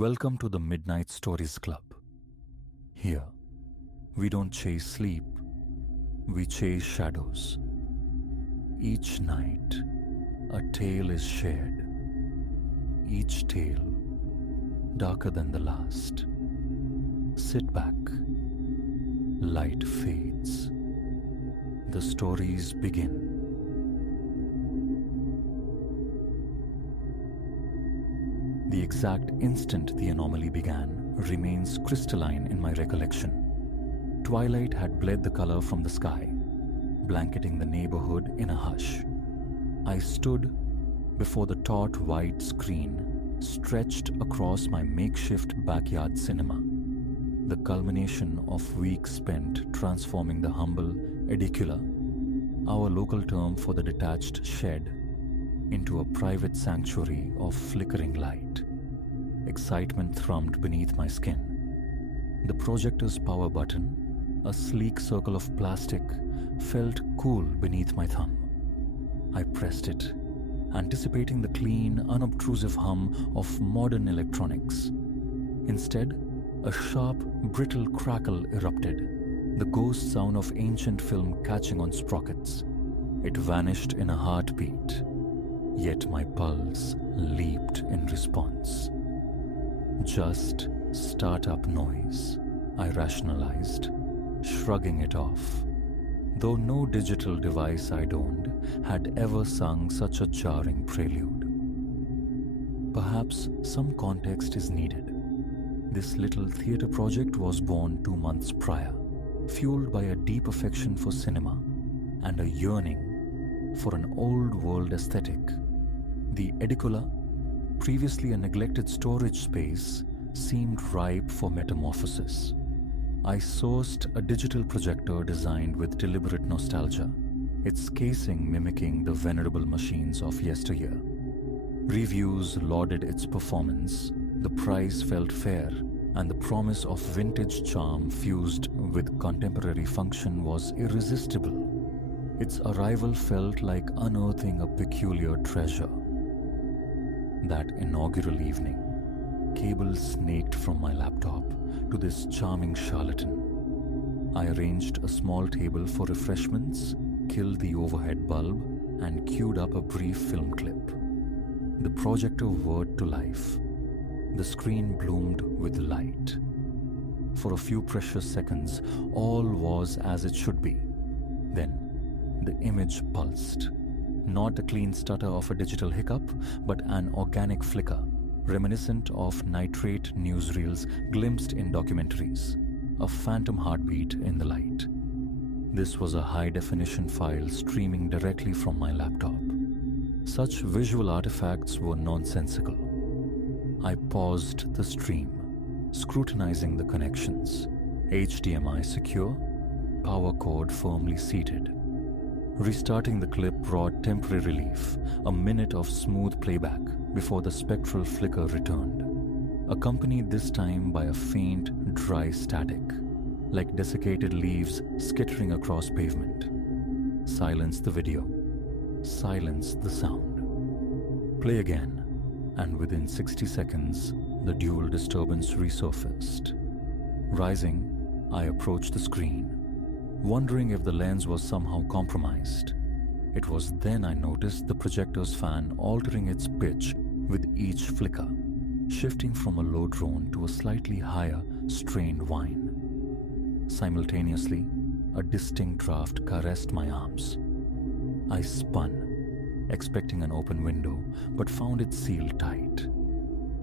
Welcome to the Midnight Stories Club. Here, we don't chase sleep, we chase shadows. Each night, a tale is shared. Each tale darker than the last. Sit back. Light fades. The stories begin. The exact instant the anomaly began remains crystalline in my recollection. Twilight had bled the color from the sky, blanketing the neighborhood in a hush. I stood before the taut white screen stretched across my makeshift backyard cinema, the culmination of weeks spent transforming the humble edicula, our local term for the detached shed, into a private sanctuary of flickering light. Excitement thrummed beneath my skin. The projector's power button, a sleek circle of plastic, felt cool beneath my thumb. I pressed it, anticipating the clean, unobtrusive hum of modern electronics. Instead, a sharp, brittle crackle erupted, the ghost sound of ancient film catching on sprockets. It vanished in a heartbeat. Yet my pulse leaped in response. Just startup noise, I rationalized, shrugging it off. Though no digital device I'd owned had ever sung such a jarring prelude. Perhaps some context is needed. This little theater project was born 2 months prior, fueled by a deep affection for cinema and a yearning for an old-world aesthetic. The edicula, previously a neglected storage space, seemed ripe for metamorphosis. I sourced a digital projector designed with deliberate nostalgia, its casing mimicking the venerable machines of yesteryear. Reviews lauded its performance, the price felt fair, and the promise of vintage charm fused with contemporary function was irresistible. Its arrival felt like unearthing a peculiar treasure. That inaugural evening, cables snaked from my laptop to this charming charlatan. I arranged a small table for refreshments, killed the overhead bulb, and queued up a brief film clip. The projector whirred to life. The screen bloomed with light. For a few precious seconds, all was as it should be. Then, the image pulsed. Not a clean stutter of a digital hiccup, but an organic flicker, reminiscent of nitrate newsreels glimpsed in documentaries, a phantom heartbeat in the light. This was a high-definition file streaming directly from my laptop. Such visual artifacts were nonsensical. I paused the stream, scrutinizing the connections. HDMI secure, power cord firmly seated. Restarting the clip brought temporary relief, a minute of smooth playback before the spectral flicker returned, accompanied this time by a faint, dry static, like desiccated leaves skittering across pavement. Silence the video. Silence the sound. Play again, and within 60 seconds, the dual disturbance resurfaced. Rising, I approached the screen, wondering if the lens was somehow compromised. It was then I noticed the projector's fan altering its pitch with each flicker, shifting from a low drone to a slightly higher, strained whine. Simultaneously, a distinct draft caressed my arms. I spun, expecting an open window, but found it sealed tight.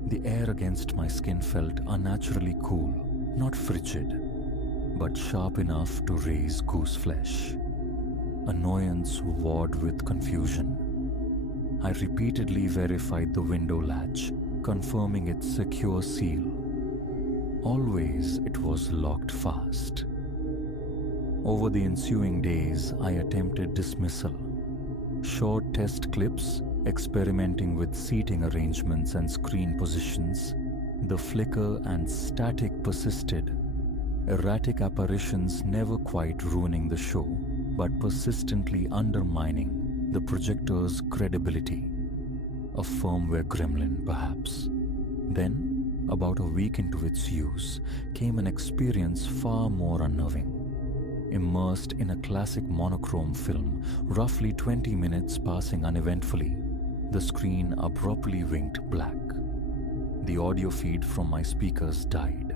The air against my skin felt unnaturally cool, not frigid, but sharp enough to raise goose flesh. Annoyance warred with confusion. I repeatedly verified the window latch, confirming its secure seal. Always it was locked fast. Over the ensuing days, I attempted dismissal. Short test clips, experimenting with seating arrangements and screen positions. The flicker and static persisted. Erratic apparitions never quite ruining the show, but persistently undermining the projector's credibility. A firmware gremlin, perhaps. Then, about a week into its use, came an experience far more unnerving. Immersed in a classic monochrome film, roughly 20 minutes passing uneventfully, the screen abruptly winked black. The audio feed from my speakers died.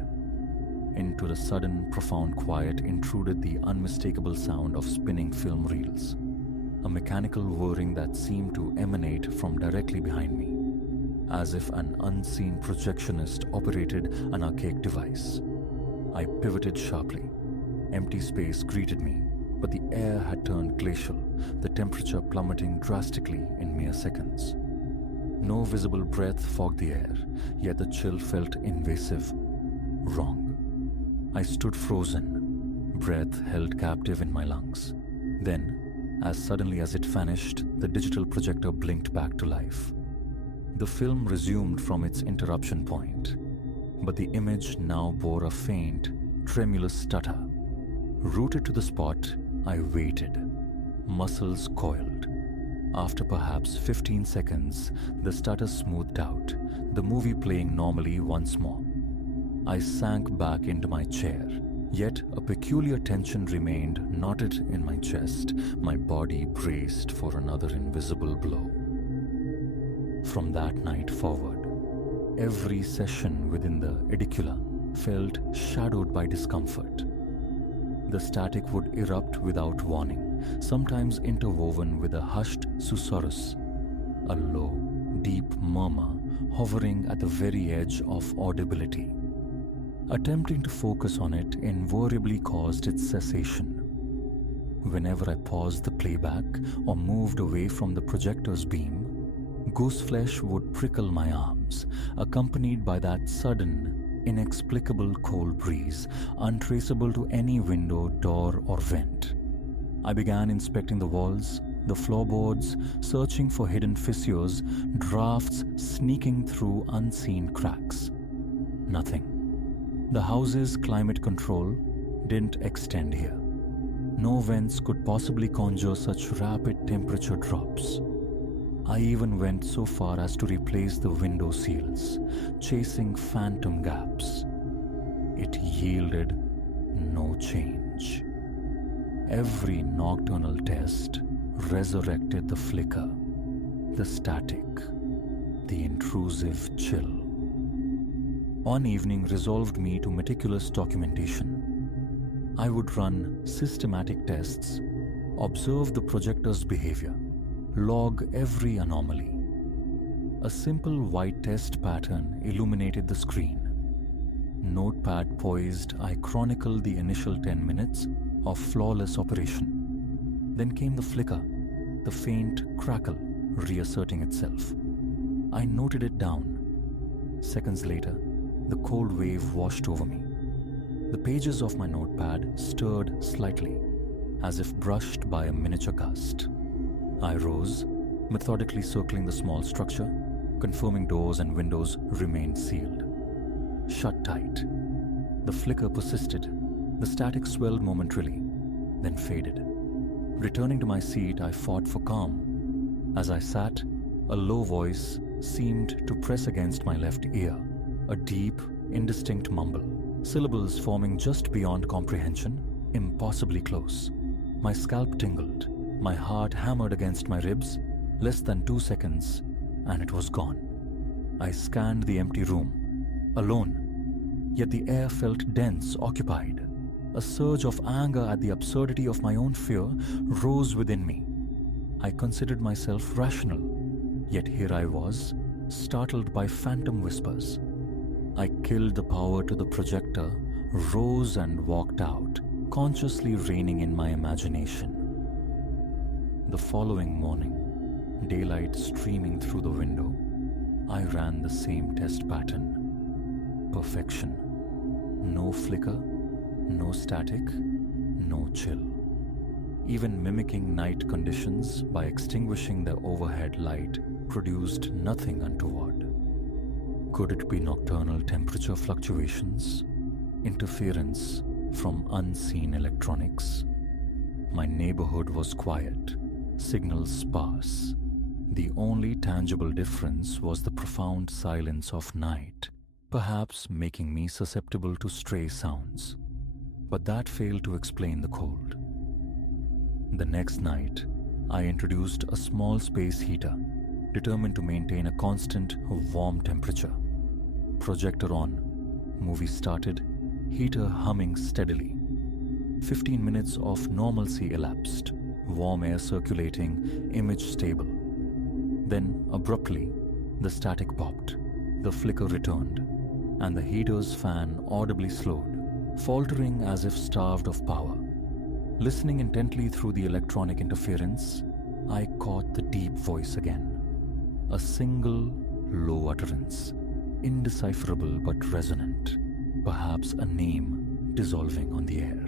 Into the sudden, profound quiet intruded the unmistakable sound of spinning film reels, a mechanical whirring that seemed to emanate from directly behind me, as if an unseen projectionist operated an archaic device. I pivoted sharply. Empty space greeted me, but the air had turned glacial, the temperature plummeting drastically in mere seconds. No visible breath fogged the air, yet the chill felt invasive. Wrong. I stood frozen, breath held captive in my lungs. Then, as suddenly as it vanished, the digital projector blinked back to life. The film resumed from its interruption point, but the image now bore a faint, tremulous stutter. Rooted to the spot, I waited, muscles coiled. After perhaps 15 seconds, the stutter smoothed out, the movie playing normally once more. I sank back into my chair, yet a peculiar tension remained knotted in my chest, my body braced for another invisible blow. From that night forward, every session within the edicula felt shadowed by discomfort. The static would erupt without warning, sometimes interwoven with a hushed susurrus, a low, deep murmur hovering at the very edge of audibility. Attempting to focus on it invariably caused its cessation. Whenever I paused the playback or moved away from the projector's beam, gooseflesh would prickle my arms, accompanied by that sudden, inexplicable cold breeze, untraceable to any window, door, or vent. I began inspecting the walls, the floorboards, searching for hidden fissures, drafts sneaking through unseen cracks. Nothing. The house's climate control didn't extend here. No vents could possibly conjure such rapid temperature drops. I even went so far as to replace the window seals, chasing phantom gaps. It yielded no change. Every nocturnal test resurrected the flicker, the static, the intrusive chill. One evening resolved me to meticulous documentation. I would run systematic tests, observe the projector's behavior, log every anomaly. A simple white test pattern illuminated the screen. Notepad poised, I chronicled the initial 10 minutes of flawless operation. Then came the flicker, the faint crackle reasserting itself. I noted it down. Seconds later, the cold wave washed over me. The pages of my notepad stirred slightly, as if brushed by a miniature gust. I rose, methodically circling the small structure, confirming doors and windows remained sealed. Shut tight. The flicker persisted. The static swelled momentarily, then faded. Returning to my seat, I fought for calm. As I sat, a low voice seemed to press against my left ear, a deep, indistinct mumble, syllables forming just beyond comprehension, impossibly close. My scalp tingled. My heart hammered against my ribs. Less than 2 seconds, and it was gone. I scanned the empty room, alone, yet the air felt dense, occupied. A surge of anger at the absurdity of my own fear rose within me. I considered myself rational, yet here I was, startled by phantom whispers. I killed the power to the projector, rose and walked out, consciously reining in my imagination. The following morning, daylight streaming through the window, I ran the same test pattern. Perfection. No flicker, no static, no chill. Even mimicking night conditions by extinguishing the overhead light produced nothing untoward. Could it be nocturnal temperature fluctuations? Interference from unseen electronics? My neighborhood was quiet, signals sparse. The only tangible difference was the profound silence of night, perhaps making me susceptible to stray sounds. But that failed to explain the cold. The next night, I introduced a small space heater, determined to maintain a constant, warm temperature. Projector on, movie started, heater humming steadily. 15 minutes of normalcy elapsed, warm air circulating, image stable. Then, abruptly, the static popped, the flicker returned, and the heater's fan audibly slowed, faltering as if starved of power. Listening intently through the electronic interference, I caught the deep voice again. A single, low utterance, indecipherable but resonant, perhaps a name dissolving on the air.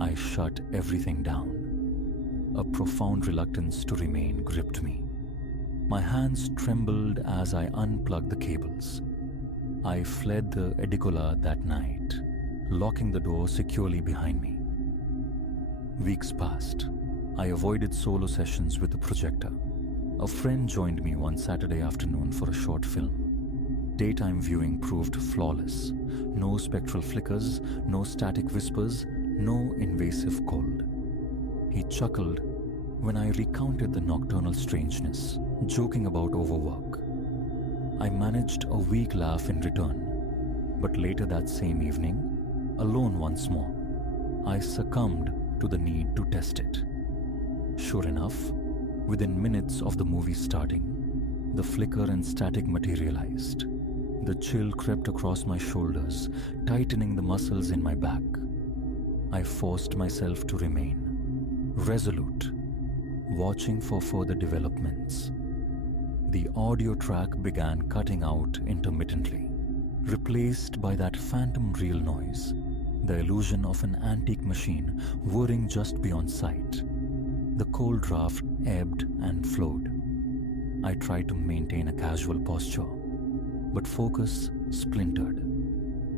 I shut everything down. A profound reluctance to remain gripped me. My hands trembled as I unplugged the cables. I fled the edicola that night, locking the door securely behind me. Weeks passed. I avoided solo sessions with the projector. A friend joined me one Saturday afternoon for a short film. Daytime viewing proved flawless. No spectral flickers, no static whispers, no invasive cold. He chuckled when I recounted the nocturnal strangeness, joking about overwork. I managed a weak laugh in return, but later that same evening, alone once more, I succumbed to the need to test it. Sure enough, within minutes of the movie starting, the flicker and static materialized. The chill crept across my shoulders, tightening the muscles in my back. I forced myself to remain, resolute, watching for further developments. The audio track began cutting out intermittently, replaced by that phantom reel noise, the illusion of an antique machine whirring just beyond sight. The cold draft ebbed and flowed. I tried to maintain a casual posture, but focus splintered.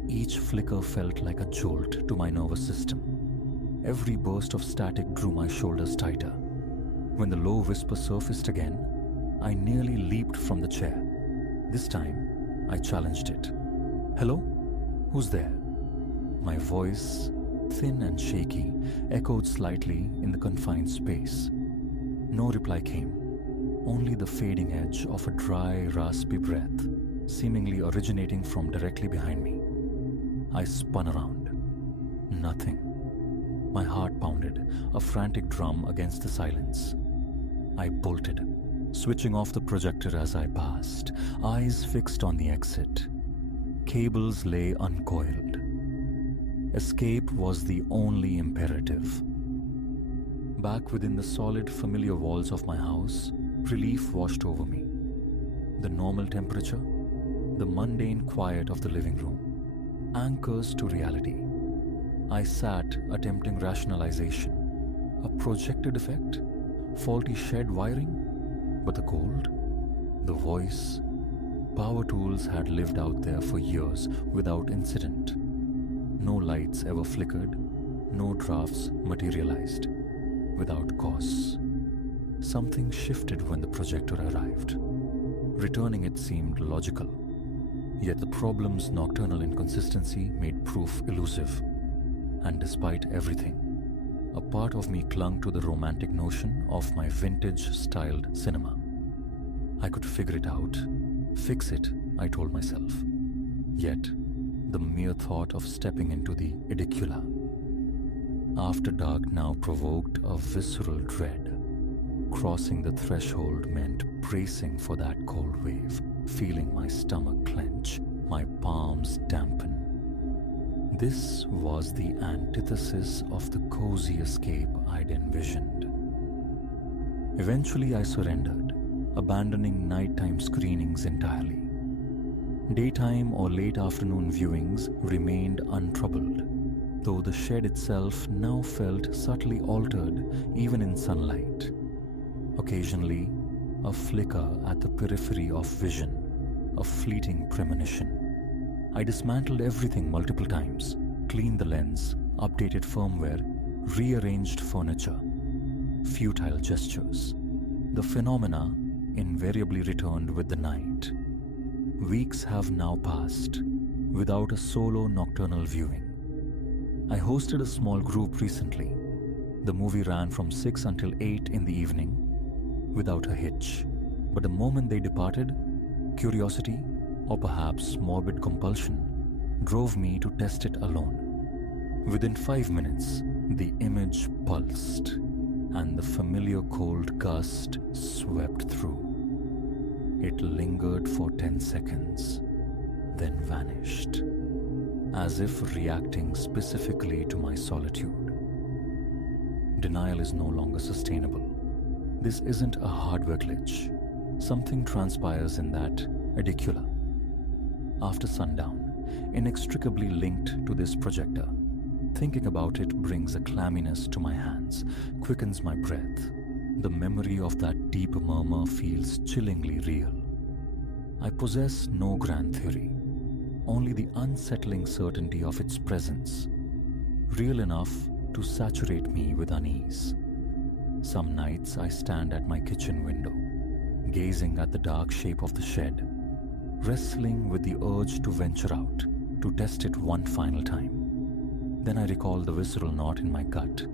Each flicker felt like a jolt to my nervous system. Every burst of static drew my shoulders tighter. When the low whisper surfaced again, I nearly leaped from the chair. This time, I challenged it. "Hello? Who's there?" My voice, thin and shaky, echoed slightly in the confined space. No reply came, only the fading edge of a dry, raspy breath, seemingly originating from directly behind me. I spun around. Nothing. My heart pounded, a frantic drum against the silence. I bolted, switching off the projector as I passed, eyes fixed on the exit. Cables lay uncoiled. Escape was the only imperative. Back within the solid, familiar walls of my house, relief washed over me. The normal temperature, the mundane quiet of the living room, anchors to reality. I sat attempting rationalization. A projected effect? Faulty shed wiring? But the cold? The voice? Power tools had lived out there for years without incident. No lights ever flickered, no drafts materialized, without cause. Something shifted when the projector arrived. Returning it seemed logical. Yet the problem's nocturnal inconsistency made proof elusive. And despite everything, a part of me clung to the romantic notion of my vintage-styled cinema. I could figure it out, fix it, I told myself. Yet, the mere thought of stepping into the edicula after dark now provoked a visceral dread. Crossing the threshold meant bracing for that cold wave, feeling my stomach clench, my palms dampen. This was the antithesis of the cozy escape I'd envisioned. Eventually I surrendered, abandoning nighttime screenings entirely. Daytime or late afternoon viewings remained untroubled, though the shed itself now felt subtly altered even in sunlight. Occasionally, a flicker at the periphery of vision, a fleeting premonition. I dismantled everything multiple times, cleaned the lens, updated firmware, rearranged furniture. Futile gestures. The phenomena invariably returned with the night. Weeks have now passed without a solo nocturnal viewing. I hosted a small group recently. The movie ran from 6 until 8 in the evening without a hitch. But the moment they departed, curiosity, or perhaps morbid compulsion, drove me to test it alone. Within 5 minutes, the image pulsed, and the familiar cold gust swept through. It lingered for 10 seconds, then vanished, as if reacting specifically to my solitude. Denial is no longer sustainable. This isn't a hardware glitch. Something transpires in that edicula. After sundown, inextricably linked to this projector, thinking about it brings a clamminess to my hands, quickens my breath. The memory of that deep murmur feels chillingly real. I possess no grand theory, only the unsettling certainty of its presence, real enough to saturate me with unease. Some nights I stand at my kitchen window, gazing at the dark shape of the shed, wrestling with the urge to venture out, to test it one final time. Then I recall the visceral knot in my gut,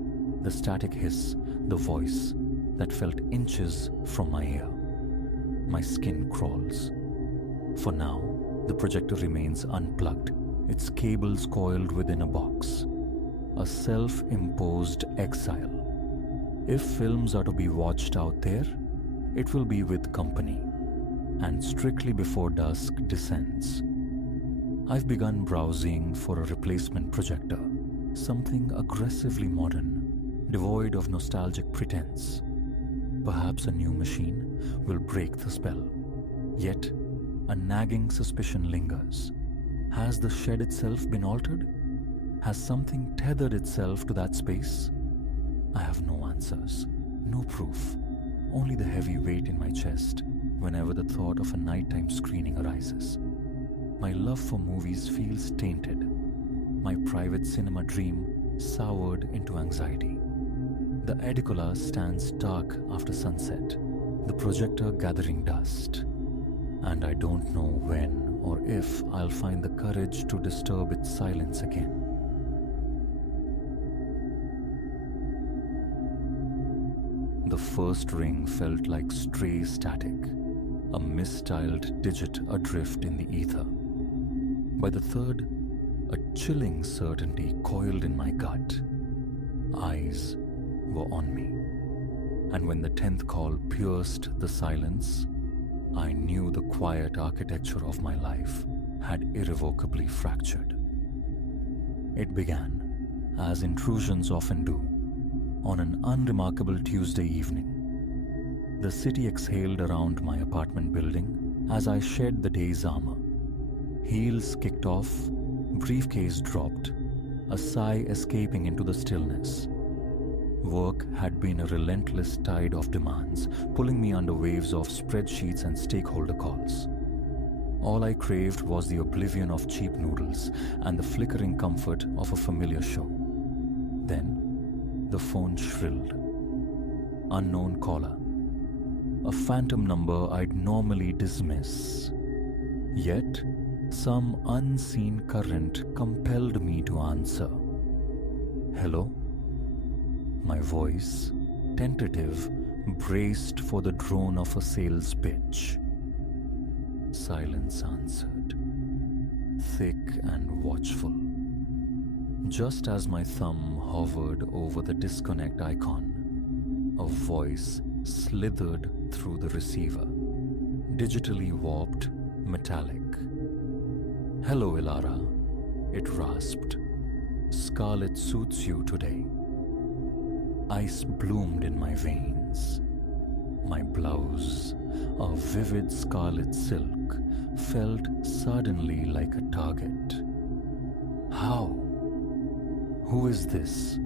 the static hiss, the voice that felt inches from my ear. My skin crawls. For now, the projector remains unplugged, its cables coiled within a box. A self-imposed exile. If films are to be watched out there, it will be with company, and strictly before dusk descends. I've begun browsing for a replacement projector, something aggressively modern, devoid of nostalgic pretense. Perhaps a new machine will break the spell. Yet, a nagging suspicion lingers. Has the shed itself been altered? Has something tethered itself to that space? I have no answers, no proof, only the heavy weight in my chest whenever the thought of a nighttime screening arises. My love for movies feels tainted, my private cinema dream soured into anxiety. The edicula stands dark after sunset, the projector gathering dust, and I don't know when or if I'll find the courage to disturb its silence again. The first ring felt like stray static, a misstyled digit adrift in the ether. By the third, a chilling certainty coiled in my gut. Eyes were on me. And when the 10th call pierced the silence, I knew the quiet architecture of my life had irrevocably fractured. It began, as intrusions often do, on an unremarkable Tuesday evening. The city exhaled around my apartment building as I shed the day's armor. Heels kicked off, briefcase dropped, a sigh escaping into the stillness. Work had been a relentless tide of demands, pulling me under waves of spreadsheets and stakeholder calls. All I craved was the oblivion of cheap noodles and the flickering comfort of a familiar show. Then, the phone shrilled. Unknown caller. A phantom number I'd normally dismiss. Yet, some unseen current compelled me to answer. Hello? My voice, tentative, braced for the drone of a sales pitch. Silence answered, thick and watchful. Just as my thumb hovered over the disconnect icon, a voice slithered through the receiver, digitally warped, metallic. Hello, Ilara, it rasped. Scarlet suits you today. Ice bloomed in my veins. My blouse, a vivid scarlet silk, felt suddenly like a target. How? Who is this?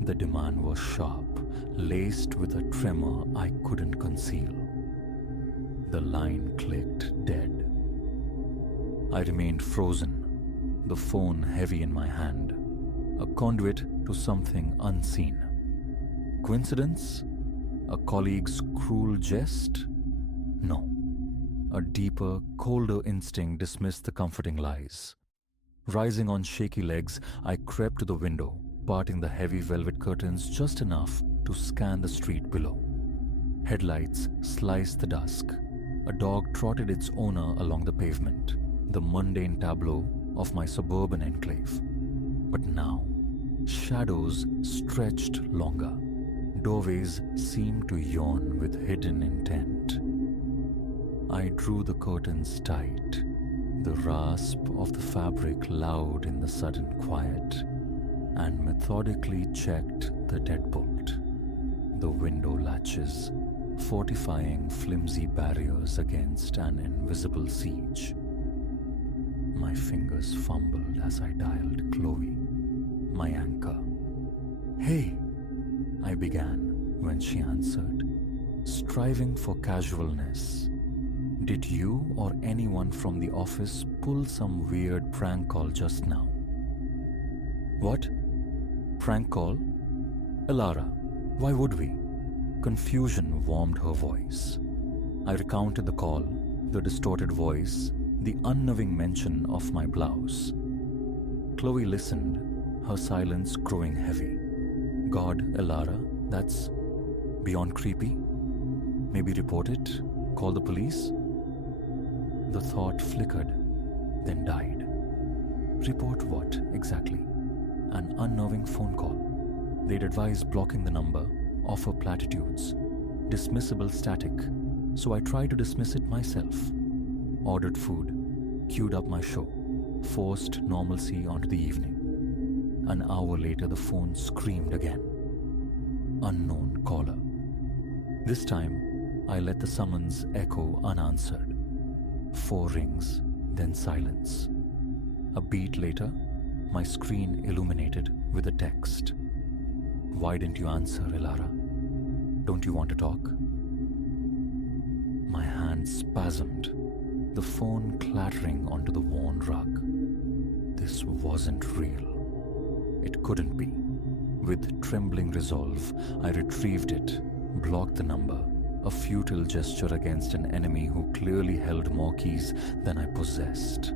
The demand was sharp, laced with a tremor I couldn't conceal. The line clicked dead. I remained frozen, the phone heavy in my hand, a conduit to something unseen. Coincidence? A colleague's cruel jest? No. A deeper, colder instinct dismissed the comforting lies. Rising on shaky legs, I crept to the window, parting the heavy velvet curtains just enough to scan the street below. Headlights sliced the dusk. A dog trotted its owner along the pavement, the mundane tableau of my suburban enclave. But now, shadows stretched longer. Doorways seemed to yawn with hidden intent. I drew the curtains tight, the rasp of the fabric loud in the sudden quiet, and methodically checked the deadbolt, the window latches, fortifying flimsy barriers against an invisible siege. My fingers fumbled as I dialed Chloe, my anchor. "Hey," I began when she answered, striving for casualness. "Did you or anyone from the office pull some weird prank call just now?" "What? Prank call? Elara, why would we?" Confusion warmed her voice. I recounted the call, the distorted voice, the unknowing mention of my blouse. Chloe listened, her silence growing heavy. "God, Elara, that's beyond creepy. Maybe report it? Call the police?" The thought flickered, then died. Report what, exactly? An unknowing phone call. They'd advise blocking the number, offer platitudes, dismissible static, so I tried to dismiss it myself. Ordered food, queued up my show, forced normalcy onto the evening. An hour later, the phone screamed again. Unknown caller. This time, I let the summons echo unanswered. 4 rings, then silence. A beat later, my screen illuminated with a text. "Why didn't you answer, Elara? Don't you want to talk?" My hand spasmed, the phone clattering onto the worn rug. This wasn't real. It couldn't be. With trembling resolve, I retrieved it, blocked the number, a futile gesture against an enemy who clearly held more keys than I possessed.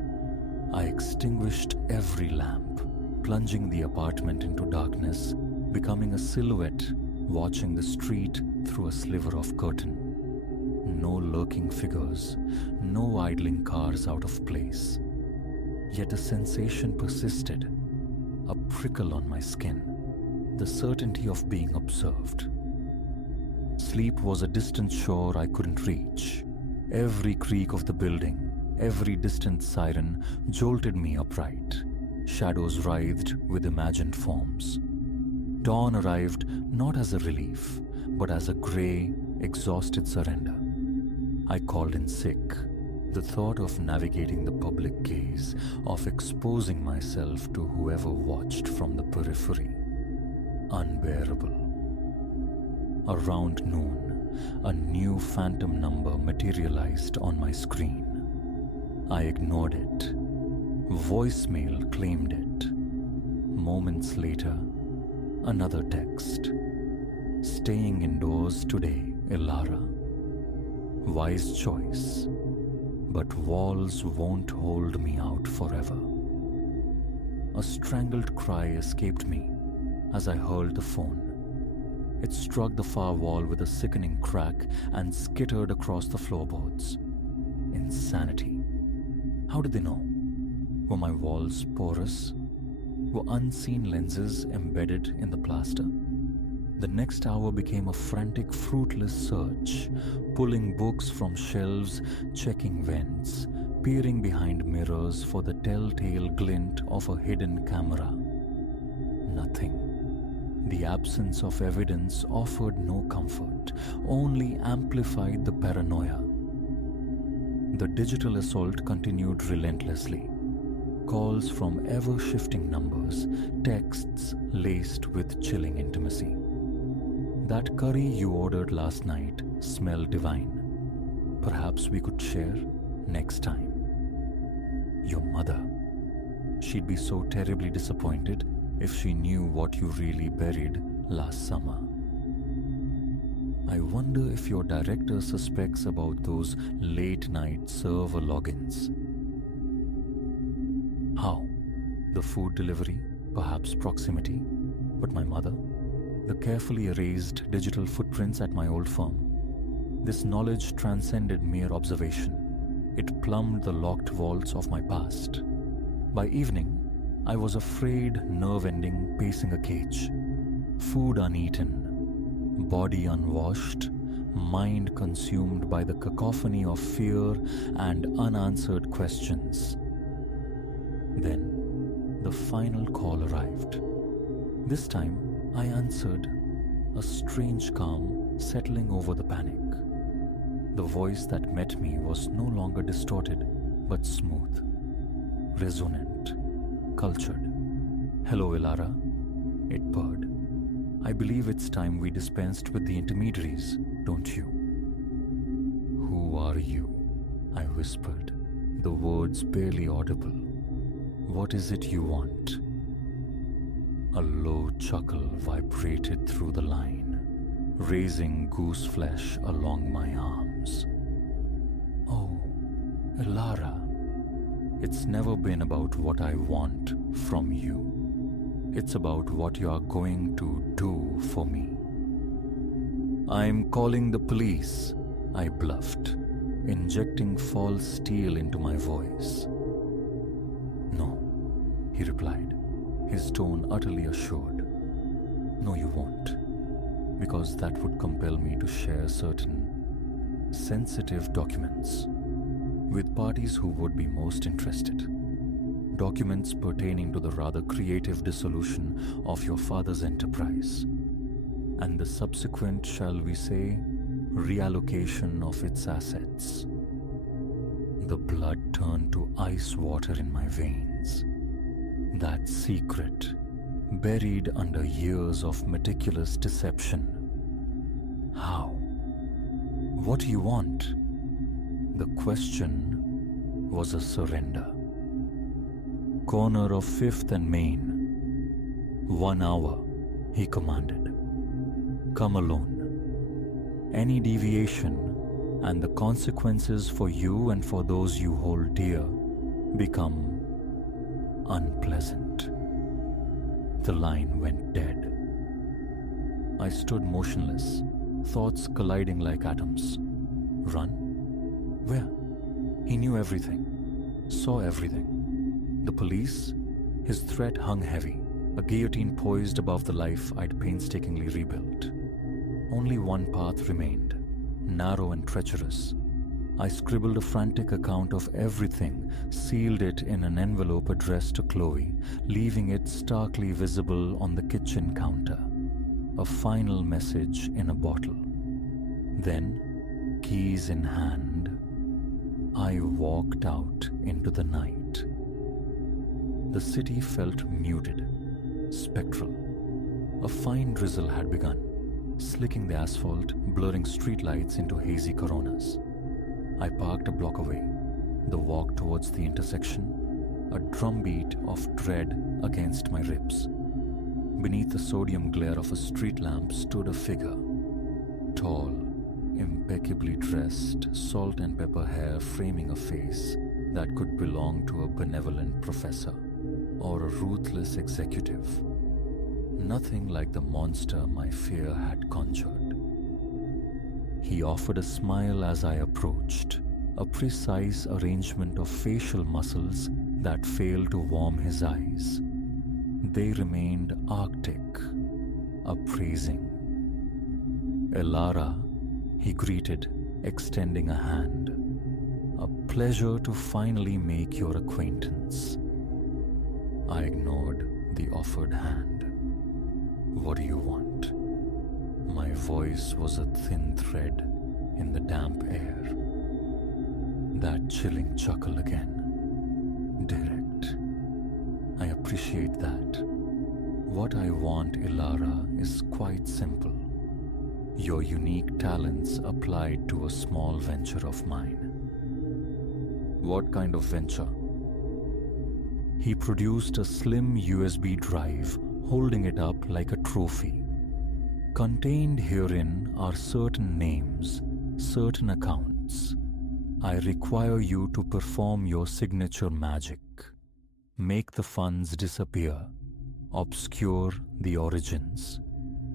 I extinguished every lamp, plunging the apartment into darkness, becoming a silhouette watching the street through a sliver of curtain. No lurking figures, no idling cars out of place. Yet a sensation persisted, a prickle on my skin, the certainty of being observed. Sleep was a distant shore I couldn't reach. Every creak of the building, every distant siren jolted me upright. Shadows writhed with imagined forms. Dawn arrived not as a relief, but as a grey, exhausted surrender. I called in sick. The thought of navigating the public gaze, of exposing myself to whoever watched from the periphery, unbearable. Around noon, a new phantom number materialized on my screen. I ignored it. Voicemail claimed it. Moments later, another text. "Staying indoors today, Elara. Wise choice. But walls won't hold me out forever." A strangled cry escaped me as I hurled the phone. It struck the far wall with a sickening crack and skittered across the floorboards. Insanity. How did they know? Were my walls porous? Were unseen lenses embedded in the plaster? The next hour became a frantic, fruitless search, pulling books from shelves, checking vents, peering behind mirrors for the telltale glint of a hidden camera. Nothing. The absence of evidence offered no comfort, only amplified the paranoia. The digital assault continued relentlessly. Calls from ever-shifting numbers, texts laced with chilling intimacy. "That curry you ordered last night smelled divine. Perhaps we could share next time." Your mother. She'd be so terribly disappointed if she knew what you really buried last summer. I wonder if your director suspects about those late night server logins. How? The food delivery, perhaps proximity, but my mother? The carefully erased digital footprints at my old firm. This knowledge transcended mere observation. It plumbed the locked vaults of my past. By evening, I was afraid, nerve-ending, pacing a cage. Food uneaten, body unwashed, mind consumed by the cacophony of fear and unanswered questions. Then, the final call arrived. This time, I answered, a strange calm settling over the panic. The voice that met me was no longer distorted, but smooth, resonant, cultured. "Hello, Ilara," it purred. "I believe it's time we dispensed with the intermediaries, don't you?" "Who are you?" I whispered, the words barely audible. "What is it you want?" A low chuckle vibrated through the line, raising goose flesh along my arms. "Oh, Ilara, it's never been about what I want from you. It's about what you are going to do for me." "I'm calling the police," I bluffed, injecting false steel into my voice. "No," he replied, his tone utterly assured. "No, you won't, because that would compel me to share certain sensitive documents with parties who would be most interested. Documents pertaining to the rather creative dissolution of your father's enterprise and the subsequent, shall we say, reallocation of its assets." The blood turned to ice water in my veins. That secret, buried under years of meticulous deception. How? What do you want? The question was a surrender. "Corner of 5th and Main. 1 hour," he commanded. "Come alone. Any deviation, and the consequences for you and for those you hold dear become unpleasant." The line went dead. I stood motionless, thoughts colliding like atoms. Run? Where? He knew everything, saw everything. The police? His threat hung heavy, a guillotine poised above the life I'd painstakingly rebuilt. Only one path remained, narrow and treacherous. I scribbled a frantic account of everything, sealed it in an envelope addressed to Chloe, leaving it starkly visible on the kitchen counter. A final message in a bottle. Then, keys in hand, I walked out into the night. The city felt muted, spectral. A fine drizzle had begun, slicking the asphalt, blurring streetlights into hazy coronas. I parked a block away, the walk towards the intersection, a drumbeat of dread against my ribs. Beneath the sodium glare of a street lamp stood a figure, tall, impeccably dressed, salt and pepper hair framing a face that could belong to a benevolent professor or a ruthless executive. Nothing like the monster my fear had conjured. He offered a smile as I approached, a precise arrangement of facial muscles that failed to warm his eyes. They remained arctic, appraising. "Ilara," he greeted, extending a hand. "A pleasure to finally make your acquaintance." I ignored the offered hand. "What do you want?" My voice was a thin thread in the damp air. That chilling chuckle again. Direct. I appreciate that. What I want, Ilara, is quite simple. Your unique talents applied to a small venture of mine. "What kind of venture?" He produced a slim USB drive, holding it up like a trophy. Contained herein are certain names, certain accounts. I require you to perform your signature magic. Make the funds disappear, obscure the origins,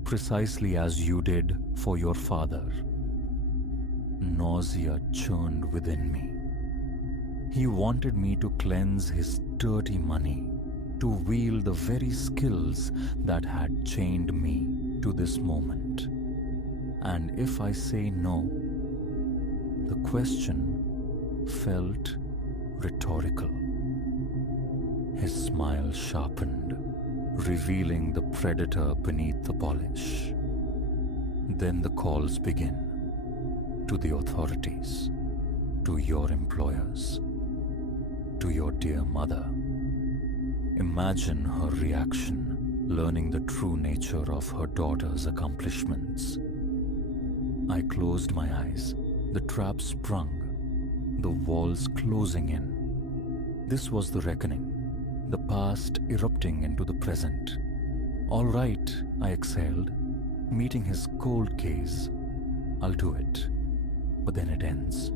precisely as you did for your father. Nausea churned within me. He wanted me to cleanse his dirty money, to wield the very skills that had chained me to this moment. And if I say no, the question felt rhetorical. His smile sharpened, revealing the predator beneath the polish. Then the calls begin. To the authorities, to your employers, to your dear mother. Imagine her reaction, learning the true nature of her daughter's accomplishments. I closed my eyes. The trap sprung, the walls closing in. This was the reckoning, the past erupting into the present. All right, I exhaled, meeting his cold gaze. I'll do it. But then it ends.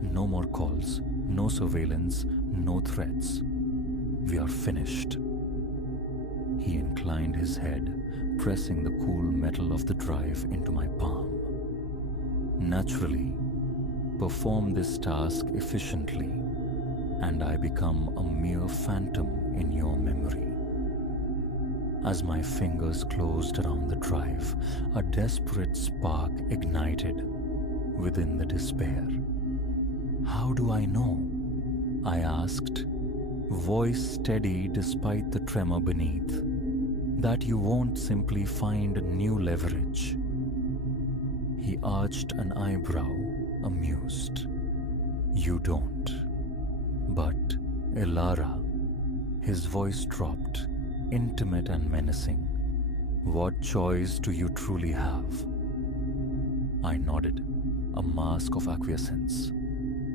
No more calls, no surveillance, no threats. We are finished. He inclined his head, pressing the cool metal of the drive into my palm. Naturally, perform this task efficiently, and I become a mere phantom in your memory. As my fingers closed around the drive, a desperate spark ignited within the despair. How do I know? I asked, voice steady despite the tremor beneath, that you won't simply find new leverage. He arched an eyebrow, amused. You don't. But, Elara, his voice dropped, intimate and menacing. What choice do you truly have? I nodded, a mask of acquiescence.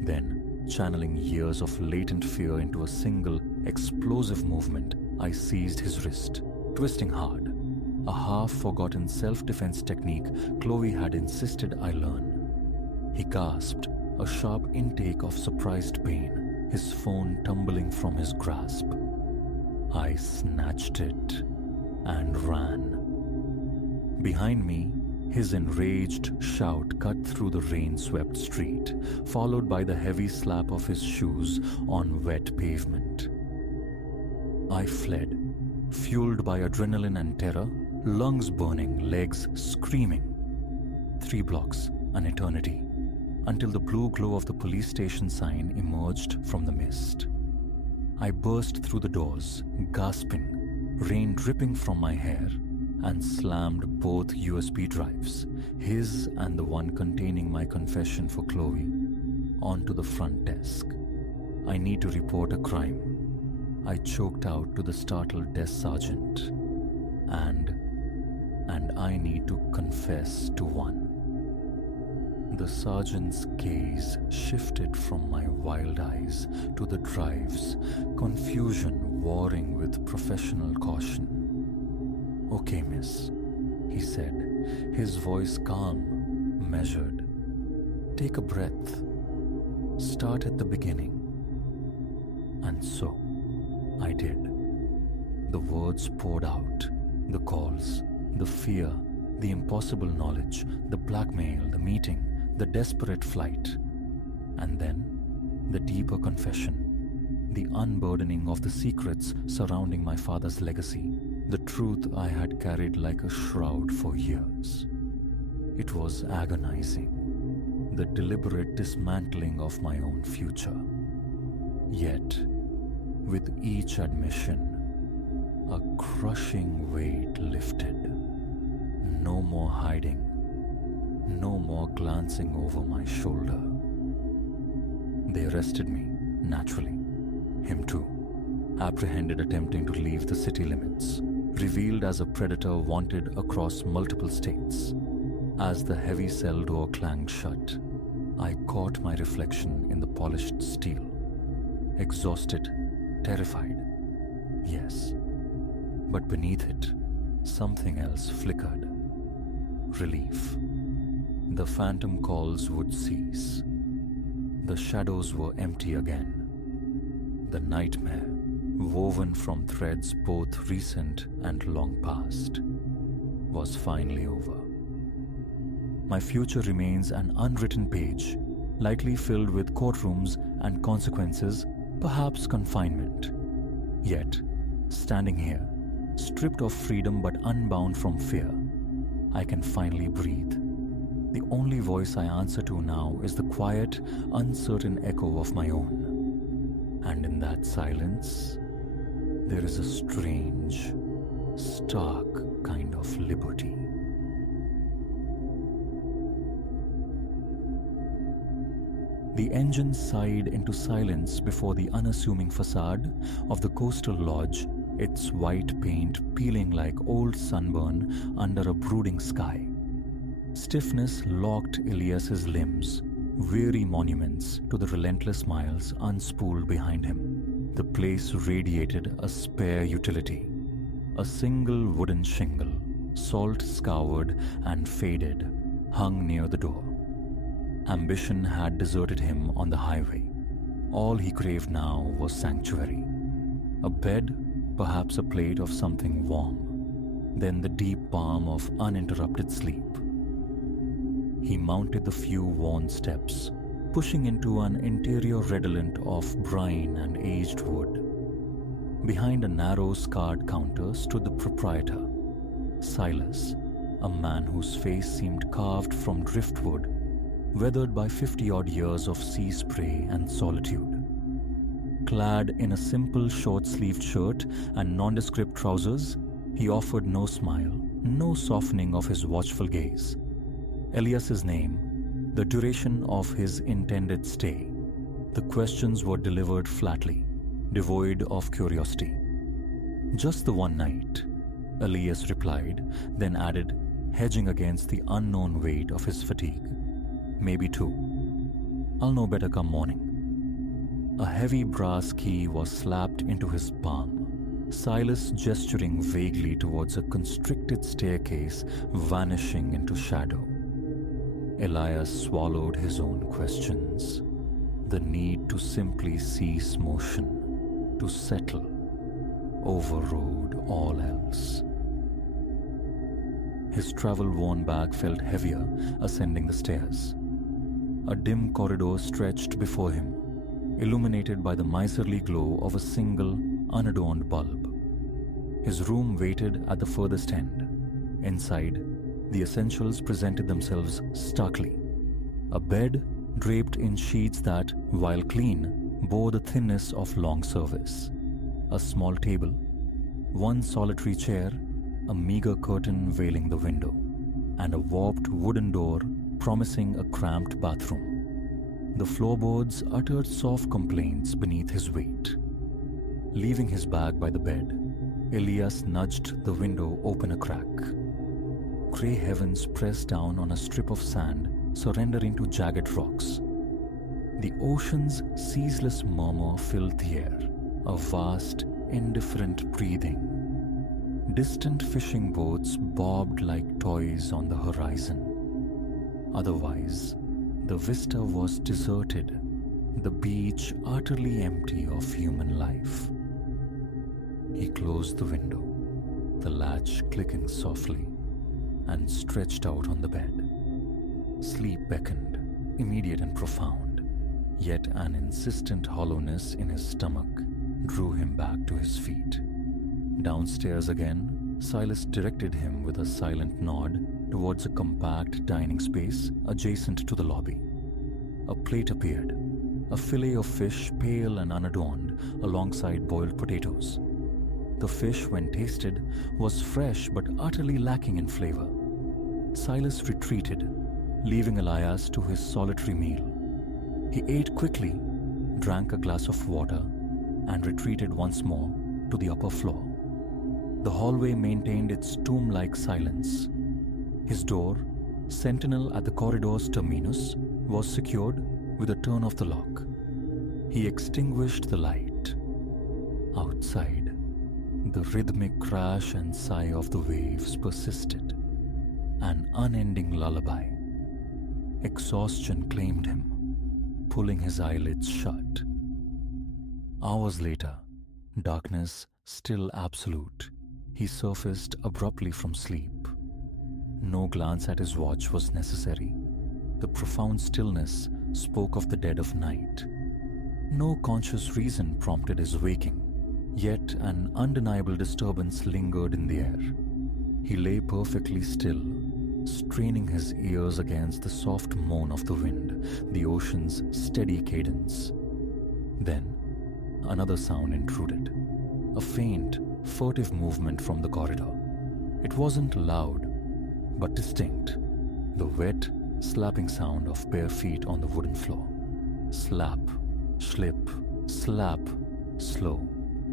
Then, channeling years of latent fear into a single, explosive movement, I seized his wrist, twisting hard. A half-forgotten self-defense technique Chloe had insisted I learn. He gasped, a sharp intake of surprised pain, his phone tumbling from his grasp. I snatched it and ran. Behind me, his enraged shout cut through the rain-swept street, followed by the heavy slap of his shoes on wet pavement. I fled, fueled by adrenaline and terror, lungs burning, legs screaming. 3 blocks, an eternity, until the blue glow of the police station sign emerged from the mist. I burst through the doors, gasping, rain dripping from my hair, and slammed both USB drives, his and the one containing my confession for Chloe, onto the front desk. I need to report a crime, I choked out to the startled desk sergeant. And I need to confess to one. The sergeant's gaze shifted from my wild eyes to the drives, confusion warring with professional caution. Okay, miss, he said, his voice calm, measured. Take a breath. Start at the beginning. And so, I did. The words poured out, the calls, the fear, the impossible knowledge, the blackmail, the meeting, the desperate flight. And then, the deeper confession, the unburdening of the secrets surrounding my father's legacy, the truth I had carried like a shroud for years. It was agonizing, the deliberate dismantling of my own future. Yet, with each admission, a crushing weight lifted. No more hiding, no more glancing over my shoulder. They arrested me, naturally. Him too, apprehended attempting to leave the city limits, revealed as a predator wanted across multiple states. As the heavy cell door clanged shut, I caught my reflection in the polished steel. Exhausted, terrified. Yes. But beneath it, something else flickered. relief. The phantom calls would cease. The shadows were empty again. The nightmare, woven from threads both recent and long past, was finally over. My future remains an unwritten page, likely filled with courtrooms and consequences, perhaps confinement. Yet, standing here, stripped of freedom but unbound from fear, I can finally breathe. The only voice I answer to now is the quiet, uncertain echo of my own. And in that silence, there is a strange, stark kind of liberty. The engine sighed into silence before the unassuming facade of the coastal lodge, its white paint peeling like old sunburn under a brooding sky. Stiffness locked Elias's limbs, weary monuments to the relentless miles unspooled behind him. The place radiated a spare utility. A single wooden shingle, salt-scoured and faded, hung near the door. Ambition had deserted him on the highway. All he craved now was sanctuary. A bed, perhaps a plate of something warm, then the deep balm of uninterrupted sleep. He mounted the few worn steps, pushing into an interior redolent of brine and aged wood. Behind a narrow scarred counter stood the proprietor, Silas, a man whose face seemed carved from driftwood, weathered by 50-odd years of sea spray and solitude. Clad in a simple short-sleeved shirt and nondescript trousers, he offered no smile, no softening of his watchful gaze. Elias's name, the duration of his intended stay. The questions were delivered flatly, devoid of curiosity. "Just the one night," Elias replied, then added, hedging against the unknown weight of his fatigue. "Maybe two. I'll know better come morning." A heavy brass key was slapped into his palm, Silas gesturing vaguely towards a constricted staircase vanishing into shadow. Elias swallowed his own questions. The need to simply cease motion, to settle, overrode all else. His travel-worn bag felt heavier ascending the stairs. A dim corridor stretched before him, illuminated by the miserly glow of a single, unadorned bulb. His room waited at the furthest end. Inside, the essentials presented themselves starkly. A bed draped in sheets that, while clean, bore the thinness of long service. A small table, one solitary chair, a meager curtain veiling the window, and a warped wooden door promising a cramped bathroom. The floorboards uttered soft complaints beneath his weight. Leaving his bag by the bed, Elias nudged the window open a crack. Grey heavens pressed down on a strip of sand, surrendering to jagged rocks. The ocean's ceaseless murmur filled the air, a vast, indifferent breathing. Distant fishing boats bobbed like toys on the horizon. Otherwise, the vista was deserted, the beach utterly empty of human life. He closed the window, the latch clicking softly, and stretched out on the bed. Sleep beckoned, immediate and profound, yet an insistent hollowness in his stomach drew him back to his feet. Downstairs again, Silas directed him with a silent nod towards a compact dining space adjacent to the lobby. A plate appeared, a fillet of fish pale and unadorned alongside boiled potatoes. The fish, when tasted, was fresh but utterly lacking in flavor. Silas retreated, leaving Elias to his solitary meal. He ate quickly, drank a glass of water, and retreated once more to the upper floor. The hallway maintained its tomb-like silence. His door, sentinel at the corridor's terminus, was secured with a turn of the lock. He extinguished the light. Outside, the rhythmic crash and sigh of the waves persisted. an unending lullaby. Exhaustion claimed him, pulling his eyelids shut. Hours later, darkness still absolute, he surfaced abruptly from sleep. No glance at his watch was necessary. The profound stillness spoke of the dead of night. No conscious reason prompted his waking, yet an undeniable disturbance lingered in the air. He lay perfectly still, straining his ears against the soft moan of the wind, the ocean's steady cadence. Then, another sound intruded, a faint, furtive movement from the corridor. It wasn't loud, but distinct, the wet, slapping sound of bare feet on the wooden floor. Slap, slip, slap, slow,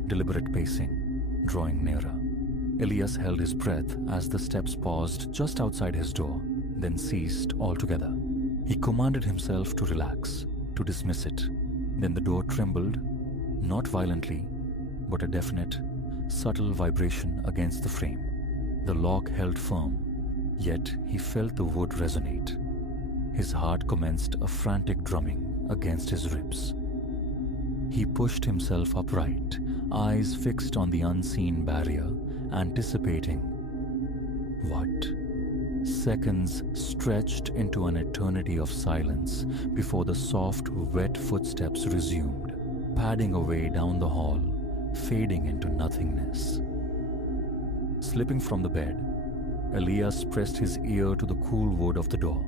deliberate pacing, drawing nearer. Elias held his breath as the steps paused just outside his door, then ceased altogether. He commanded himself to relax, to dismiss it. Then the door trembled, not violently, but a definite, subtle vibration against the frame. The lock held firm, yet he felt the wood resonate. His heart commenced a frantic drumming against his ribs. He pushed himself upright, eyes fixed on the unseen barrier, anticipating. What? Seconds stretched into an eternity of silence before the soft, wet footsteps resumed, padding away down the hall, fading into nothingness. Slipping from the bed, Elias pressed his ear to the cool wood of the door.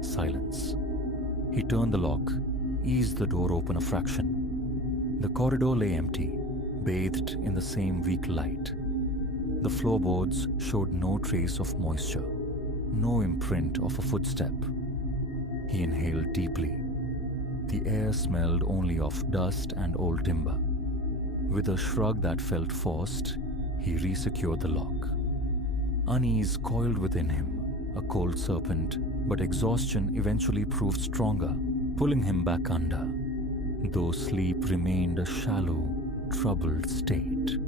Silence. He turned the lock, eased the door open a fraction. The corridor lay empty, bathed in the same weak light. The floorboards showed no trace of moisture, no imprint of a footstep. He inhaled deeply. The air smelled only of dust and old timber. With a shrug that felt forced, he resecured the lock. Unease coiled within him, a cold serpent, but exhaustion eventually proved stronger, pulling him back under, though sleep remained a shallow, troubled state.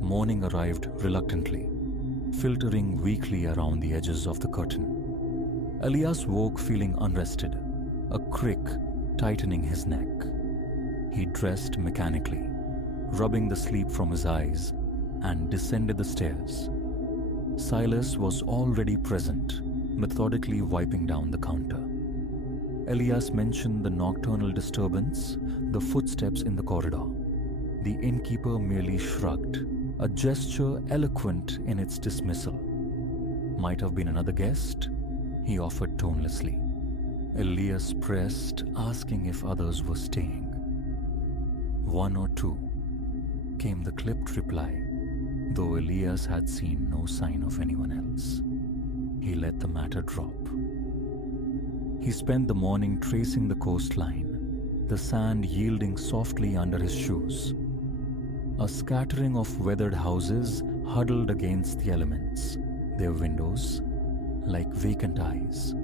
Morning arrived reluctantly, filtering weakly around the edges of the curtain. Elias woke feeling unrested, a crick tightening his neck. He dressed mechanically, rubbing the sleep from his eyes, and descended the stairs. Silas was already present, methodically wiping down the counter. Elias mentioned the nocturnal disturbance, the footsteps in the corridor. The innkeeper merely shrugged, a gesture eloquent in its dismissal. Might have been another guest, he offered tonelessly. Elias pressed, asking if others were staying. One or two, came the clipped reply, though Elias had seen no sign of anyone else. He let the matter drop. He spent the morning tracing the coastline, the sand yielding softly under his shoes. A scattering of weathered houses huddled against the elements, their windows like vacant eyes.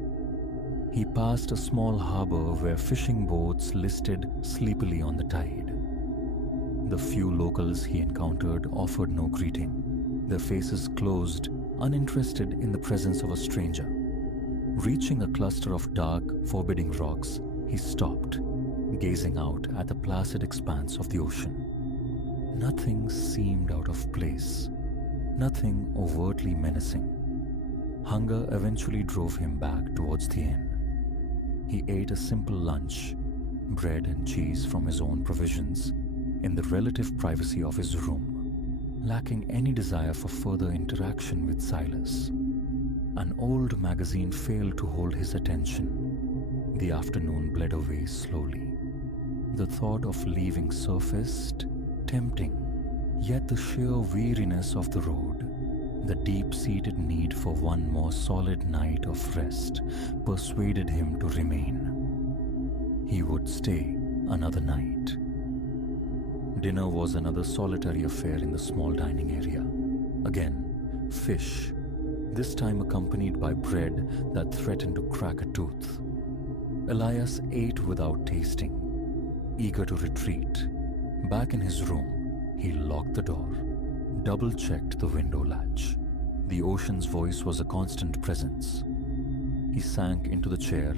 He passed a small harbor where fishing boats listed sleepily on the tide. The few locals he encountered offered no greeting, their faces closed, uninterested in the presence of a stranger. Reaching a cluster of dark, forbidding rocks, he stopped, gazing out at the placid expanse of the ocean. Nothing seemed out of place, nothing overtly menacing. Hunger eventually drove him back towards the inn. He ate a simple lunch, bread and cheese from his own provisions, in the relative privacy of his room, lacking any desire for further interaction with Silas. An old magazine failed to hold his attention. The afternoon bled away slowly. The thought of leaving surfaced, tempting, yet the sheer weariness of the road, the deep-seated need for one more solid night of rest, persuaded him to remain. He would stay another night. Dinner was another solitary affair in the small dining area. Again, fish, this time accompanied by bread that threatened to crack a tooth. Elias ate without tasting, eager to retreat. Back in his room, he locked the door, double-checked the window latch. The ocean's voice was a constant presence. He sank into the chair,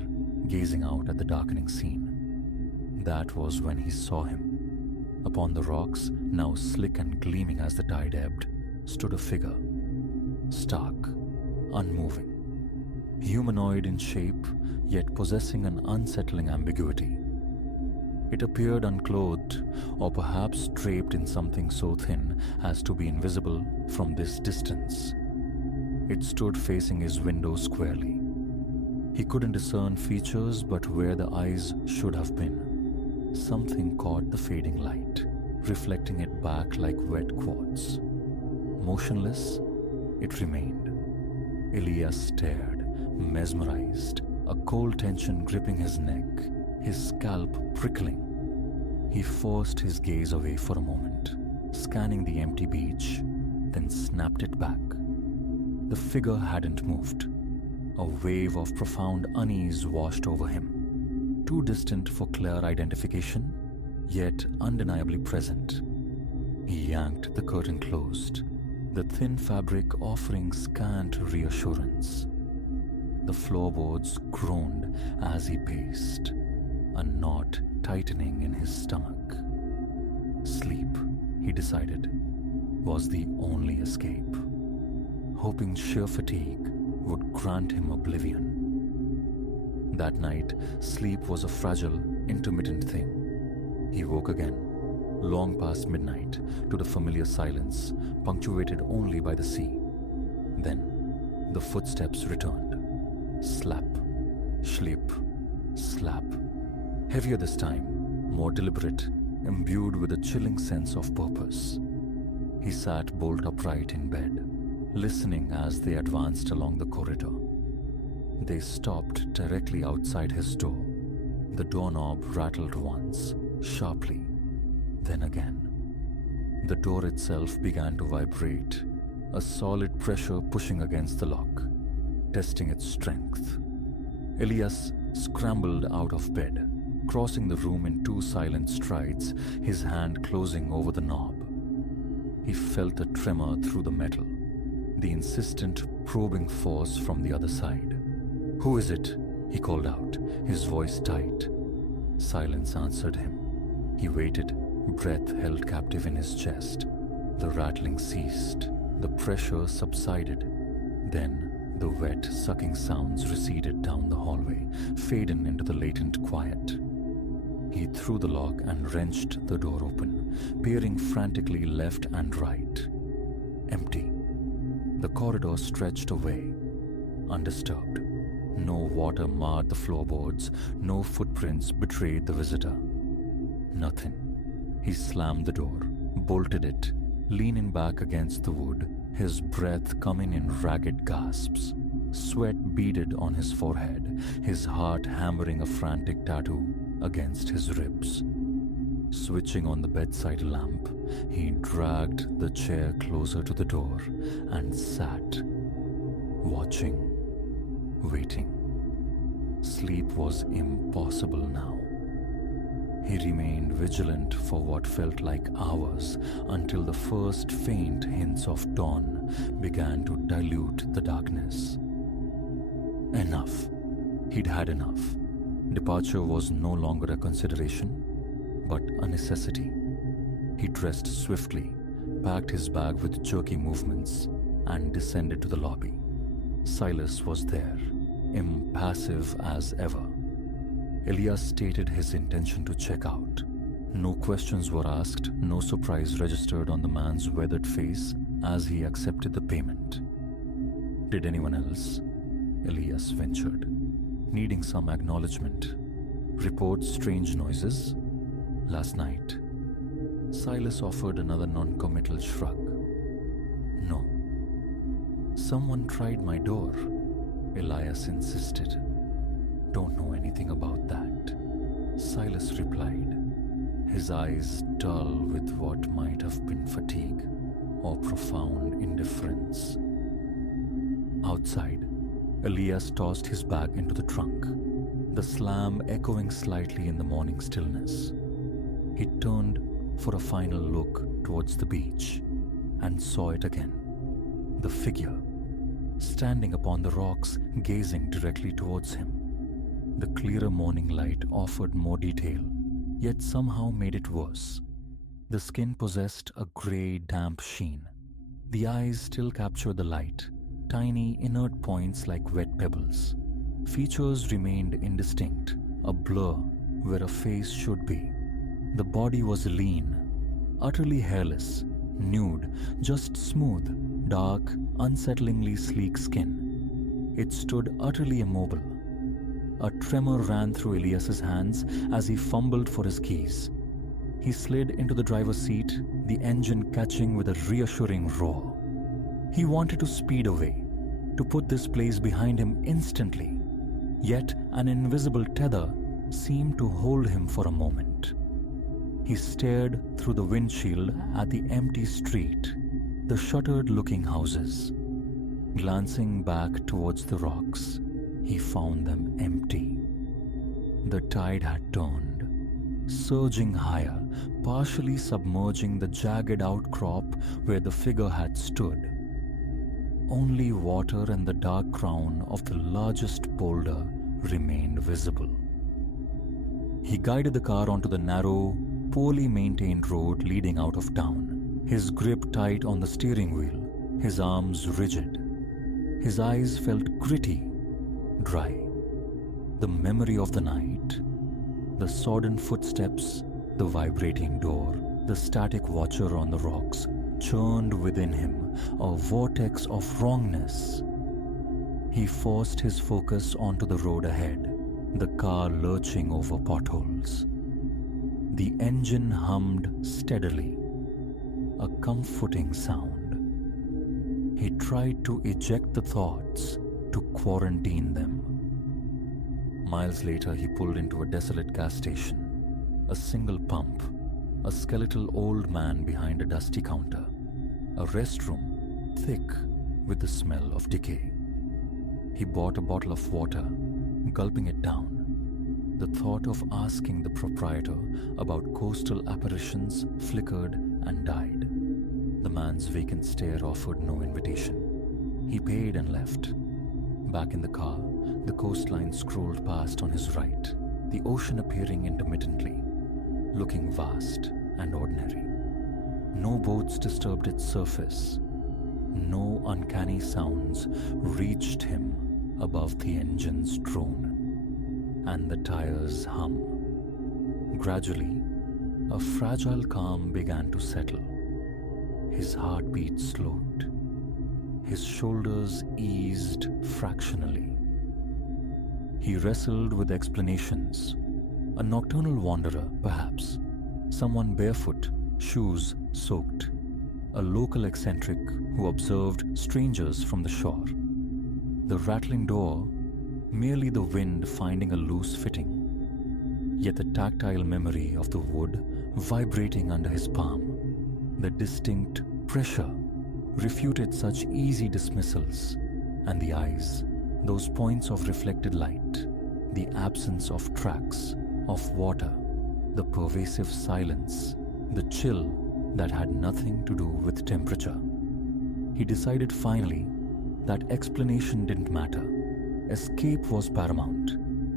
gazing out at the darkening scene. That was when he saw him. Upon the rocks, now slick and gleaming as the tide ebbed, stood a figure, stark, unmoving, humanoid in shape, yet possessing an unsettling ambiguity. It appeared unclothed, or perhaps draped in something so thin as to be invisible from this distance. It stood facing his window squarely. He couldn't discern features, but where the eyes should have been, something caught the fading light, reflecting it back like wet quartz. Motionless, it remained. Elias stared, mesmerized, a cold tension gripping his neck, his scalp prickling. He forced his gaze away for a moment, scanning the empty beach, then snapped it back. The figure hadn't moved. A wave of profound unease washed over him, too distant for clear identification, yet undeniably present. He yanked the curtain closed, the thin fabric offering scant reassurance. The floorboards groaned as he paced, a knot tightening in his stomach. Sleep, he decided, was the only escape, hoping sheer fatigue would grant him oblivion. That night, sleep was a fragile, intermittent thing. He woke again, long past midnight, to the familiar silence, punctuated only by the sea. Then, the footsteps returned. Slap, slip, slap. Heavier this time, more deliberate, imbued with a chilling sense of purpose. He sat bolt upright in bed, listening as they advanced along the corridor. They stopped directly outside his door. The doorknob rattled once, sharply, then again. The door itself began to vibrate, a solid pressure pushing against the lock, testing its strength. Elias scrambled out of bed, crossing the room in 2 silent strides, his hand closing over the knob. He felt a tremor through the metal, the insistent, probing force from the other side. "Who is it?" he called out, his voice tight. Silence answered him. He waited, breath held captive in his chest. The rattling ceased, the pressure subsided. Then the wet, sucking sounds receded down the hallway, fading into the latent quiet. He threw the lock and wrenched the door open, peering frantically left and right. Empty. The corridor stretched away, undisturbed. No water marred the floorboards, no footprints betrayed the visitor. Nothing. He slammed the door, bolted it, leaning back against the wood, his breath coming in ragged gasps. Sweat beaded on his forehead, his heart hammering a frantic tattoo against his ribs. Switching on the bedside lamp, he dragged the chair closer to the door and sat, watching, waiting. Sleep was impossible now. He remained vigilant for what felt like hours until the first faint hints of dawn began to dilute the darkness. Enough. He'd had enough. Departure was no longer a consideration, but a necessity. He dressed swiftly, packed his bag with jerky movements, and descended to the lobby. Silas was there, impassive as ever. Elias stated his intention to check out. No questions were asked, no surprise registered on the man's weathered face as he accepted the payment. Did anyone else? Elias ventured, needing some acknowledgement. Report strange noises? Last night. Silas offered another non-committal shrug. No. Someone tried my door, Elias insisted. Don't know anything about that, Silas replied, his eyes dull with what might have been fatigue or profound indifference. Outside, Elias tossed his bag into the trunk, the slam echoing slightly in the morning stillness. He turned for a final look towards the beach and saw it again. The figure, standing upon the rocks, gazing directly towards him. The clearer morning light offered more detail, yet somehow made it worse. The skin possessed a grey, damp sheen. The eyes still captured the light, tiny, inert points like wet pebbles. Features remained indistinct, a blur where a face should be. The body was lean, utterly hairless, nude, just smooth, dark, unsettlingly sleek skin. It stood utterly immobile. A tremor ran through Elias's hands as he fumbled for his keys. He slid into the driver's seat, the engine catching with a reassuring roar. He wanted to speed away, to put this place behind him instantly. Yet an invisible tether seemed to hold him for a moment. He stared through the windshield at the empty street, the shuttered-looking houses. Glancing back towards the rocks, he found them empty. The tide had turned, surging higher, partially submerging the jagged outcrop where the figure had stood. Only water and the dark crown of the largest boulder remained visible. He guided the car onto the narrow, poorly maintained road leading out of town, his grip tight on the steering wheel, his arms rigid. His eyes felt gritty, dry. The memory of the night, the sodden footsteps, the vibrating door, the static watcher on the rocks churned within him, a vortex of wrongness. He forced his focus onto the road ahead, the car lurching over potholes. The engine hummed steadily, a comforting sound. He tried to eject the thoughts, to quarantine them. Miles later, he pulled into a desolate gas station. A single pump, a skeletal old man behind a dusty counter, a restroom thick with the smell of decay. He bought a bottle of water, gulping it down. The thought of asking the proprietor about coastal apparitions flickered and died. The man's vacant stare offered no invitation. He paid and left. Back in the car, the coastline scrolled past on his right, the ocean appearing intermittently, looking vast and ordinary. No boats disturbed its surface. No uncanny sounds reached him above the engine's drone and the tires' hum. Gradually, a fragile calm began to settle. His heartbeat slowed. His shoulders eased fractionally. He wrestled with explanations. A nocturnal wanderer, perhaps. Someone barefoot, shoes soaked. A local eccentric who observed strangers from the shore. The rattling door, merely the wind finding a loose fitting. Yet the tactile memory of the wood vibrating under his palm, the distinct pressure, refuted such easy dismissals. And the eyes, those points of reflected light, the absence of tracks, of water, the pervasive silence, the chill that had nothing to do with temperature. He decided finally that explanation didn't matter. Escape was paramount.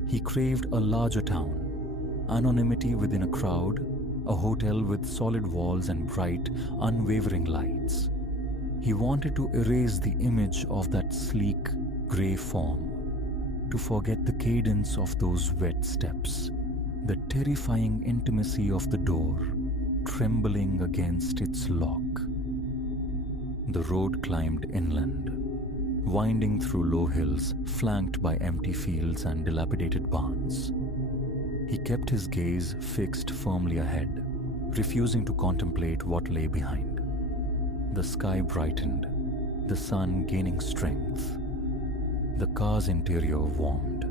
He craved a larger town, anonymity within a crowd, a hotel with solid walls and bright, unwavering lights. He wanted to erase the image of that sleek, grey form, to forget the cadence of those wet steps, the terrifying intimacy of the door, trembling against its lock. The road climbed inland, winding through low hills flanked by empty fields and dilapidated barns. He kept his gaze fixed firmly ahead, refusing to contemplate what lay behind. The sky brightened, the sun gaining strength. The car's interior warmed.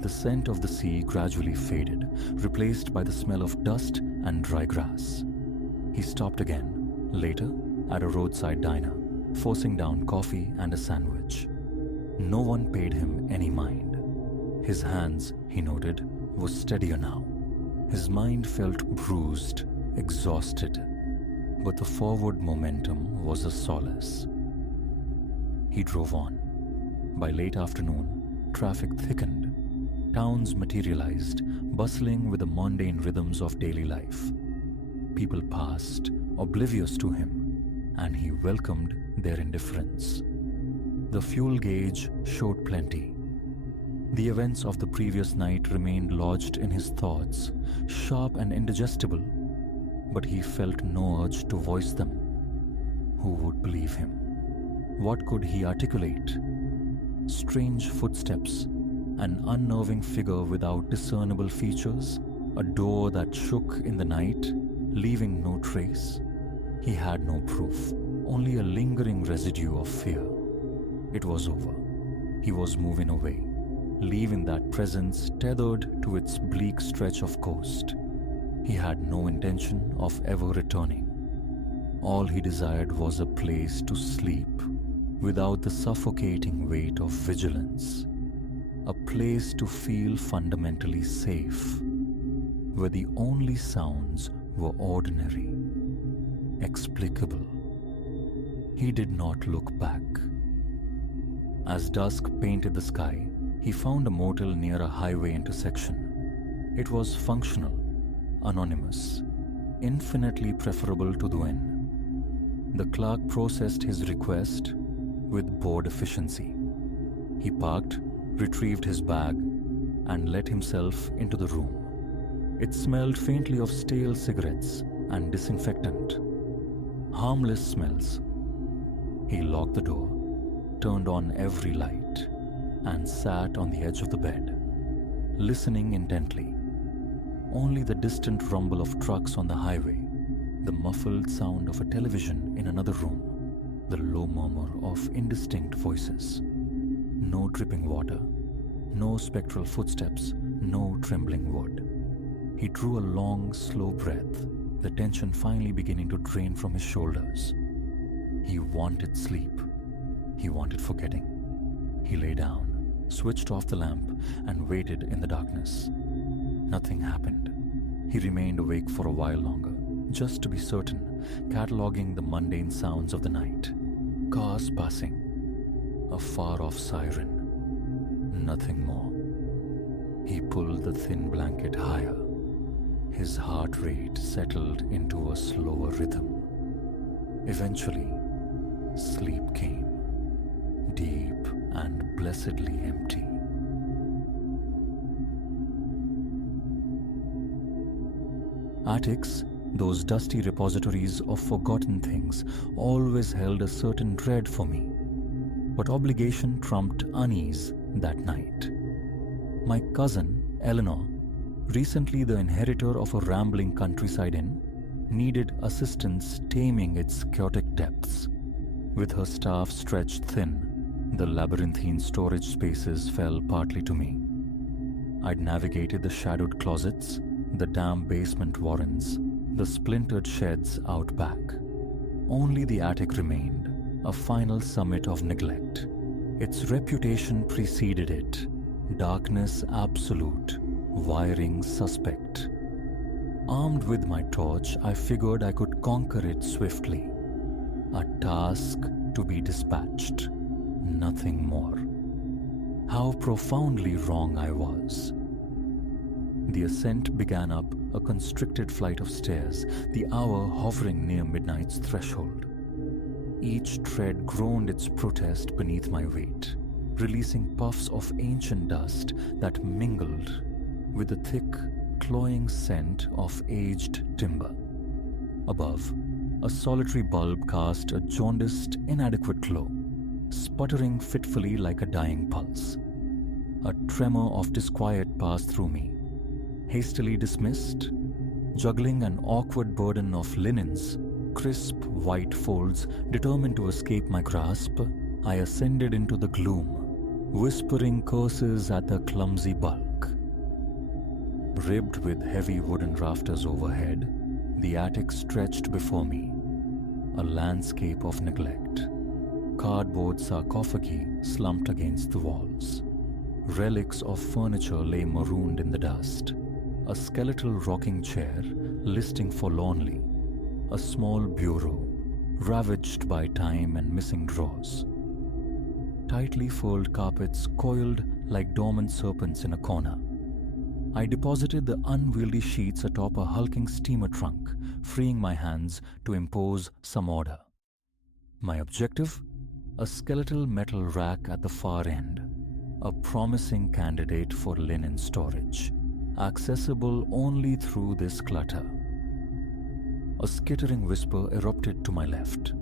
The scent of the sea gradually faded, replaced by the smell of dust and dry grass. He stopped again, later, at a roadside diner, forcing down coffee and a sandwich. No one paid him any mind. His hands, he noted, were steadier now. His mind felt bruised, exhausted, but the forward momentum was a solace. He drove on, By late afternoon, traffic thickened. Towns materialized, bustling with the mundane rhythms of daily life. People passed, oblivious to him, and he welcomed their indifference. The fuel gauge showed plenty. The events of the previous night remained lodged in his thoughts, sharp and indigestible, but he felt no urge to voice them. Who would believe him? What could he articulate? Strange footsteps, an unnerving figure without discernible features, a door that shook in the night, leaving no trace. He had no proof, only a lingering residue of fear. It was over. He was moving away, leaving that presence tethered to its bleak stretch of coast. He had no intention of ever returning. All he desired was a place to sleep without the suffocating weight of vigilance, a place to feel fundamentally safe, where the only sounds were ordinary, explicable. He did not look back. As dusk painted the sky, he found a motel near a highway intersection. It was functional, anonymous, infinitely preferable to the inn. The clerk processed his request with bored efficiency. He parked, retrieved his bag, and let himself into the room. It smelled faintly of stale cigarettes and disinfectant. Harmless smells. He locked the door, turned on every light, and sat on the edge of the bed, listening intently. Only the distant rumble of trucks on the highway, the muffled sound of a television in another room, the low murmur of indistinct voices. No dripping water, no spectral footsteps, no trembling wood. He drew a long, slow breath, the tension finally beginning to drain from his shoulders. He wanted sleep. He wanted forgetting. He lay down, switched off the lamp, and waited in the darkness. Nothing happened. He remained awake for a while longer, just to be certain, cataloging the mundane sounds of the night. Cars passing, a far-off siren, nothing more. He pulled the thin blanket higher. His heart rate settled into a slower rhythm. Eventually, sleep came, deep and blessedly empty. Attics, those dusty repositories of forgotten things, always held a certain dread for me. But obligation trumped unease that night. My cousin, Eleanor, recently the inheritor of a rambling countryside inn, needed assistance taming its chaotic depths. With her staff stretched thin, the labyrinthine storage spaces fell partly to me. I'd navigated the shadowed closets, the damp basement warrens, the splintered sheds out back. Only the attic remained, a final summit of neglect. Its reputation preceded it, darkness absolute, wiring suspect. Armed with my torch, I figured I could conquer it swiftly. A task to be dispatched, nothing more. How profoundly wrong I was. The ascent began up a constricted flight of stairs, the hour hovering near midnight's threshold. Each tread groaned its protest beneath my weight, releasing puffs of ancient dust that mingled with the thick, cloying scent of aged timber. Above, a solitary bulb cast a jaundiced, inadequate glow, sputtering fitfully like a dying pulse. A tremor of disquiet passed through me. Hastily dismissed, juggling an awkward burden of linens, crisp white folds determined to escape my grasp, I ascended into the gloom, whispering curses at the clumsy bulk. Ribbed with heavy wooden rafters overhead, the attic stretched before me, a landscape of neglect. Cardboard sarcophagi slumped against the walls. Relics of furniture lay marooned in the dust. A skeletal rocking chair listing forlornly. A small bureau, ravaged by time and missing drawers. tightly furled carpets coiled like dormant serpents in a corner. I deposited the unwieldy sheets atop a hulking steamer trunk, freeing my hands to impose some order. My objective? A skeletal metal rack at the far end, a promising candidate for linen storage, accessible only through this clutter. A skittering whisper erupted to my left.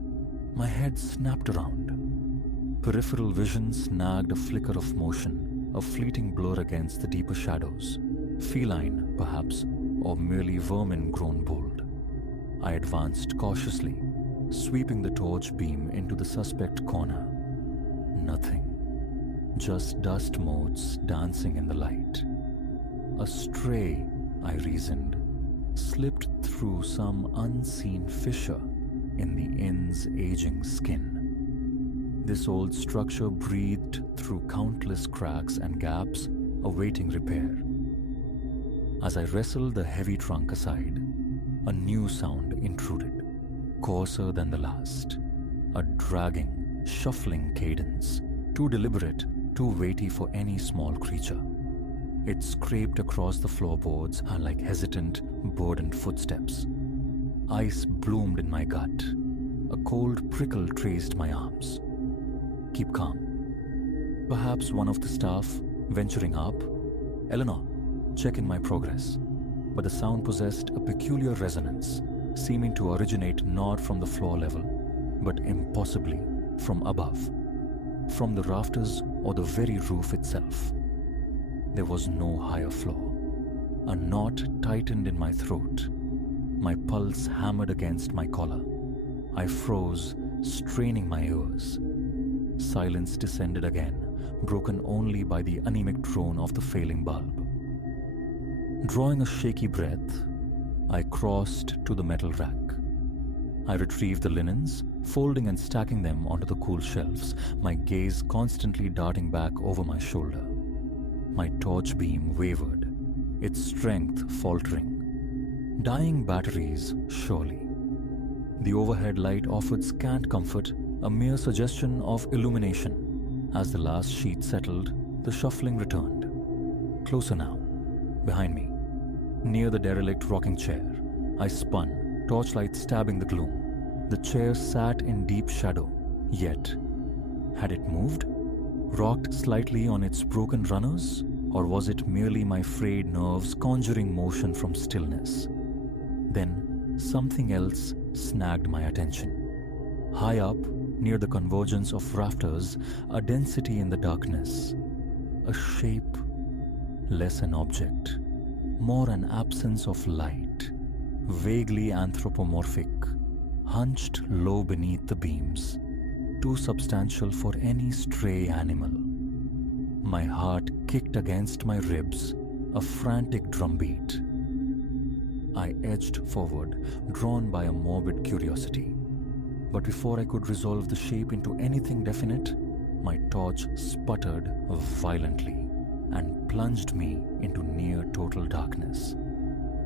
My head snapped around. Peripheral vision snagged a flicker of motion, a fleeting blur against the deeper shadows. Feline, perhaps, or merely vermin grown bold. I advanced cautiously, sweeping the torch beam into the suspect corner. Nothing. Just dust motes dancing in the light. A stray, I reasoned, slipped through some unseen fissure in the inn's aging skin. This old structure breathed through countless cracks and gaps, awaiting repair. As I wrestled the heavy trunk aside, a new sound intruded, coarser than the last. A dragging, shuffling cadence, too deliberate, too weighty for any small creature. It scraped across the floorboards like hesitant, burdened footsteps. Ice bloomed in my gut. A cold prickle traced my arms. Keep calm. Perhaps one of the staff, venturing up. Eleanor, check in my progress. But the sound possessed a peculiar resonance, seeming to originate not from the floor level, but impossibly from above, from the rafters or the very roof itself. There was no higher floor. A knot tightened in my throat. My pulse hammered against my collar. I froze, straining my ears. Silence descended again, broken only by the anemic drone of the failing bulb. Drawing a shaky breath, I crossed to the metal rack. I retrieved the linens, folding and stacking them onto the cool shelves, my gaze constantly darting back over my shoulder. My torch beam wavered, its strength faltering. Dying batteries, surely. The overhead light offered scant comfort, a mere suggestion of illumination. As the last sheet settled, the shuffling returned. Closer now, behind me. Near the derelict rocking chair, I spun, torchlight stabbing the gloom. The chair sat in deep shadow, yet had it moved? Rocked slightly on its broken runners? Or was it merely my frayed nerves conjuring motion from stillness? Then something else snagged my attention. High up, near the convergence of rafters, a density in the darkness. A shape, less an object. More an absence of light, vaguely anthropomorphic, hunched low beneath the beams, too substantial for any stray animal. My heart kicked against my ribs, a frantic drumbeat. I edged forward, drawn by a morbid curiosity. But before I could resolve the shape into anything definite, my torch sputtered violently and plunged me into near total darkness.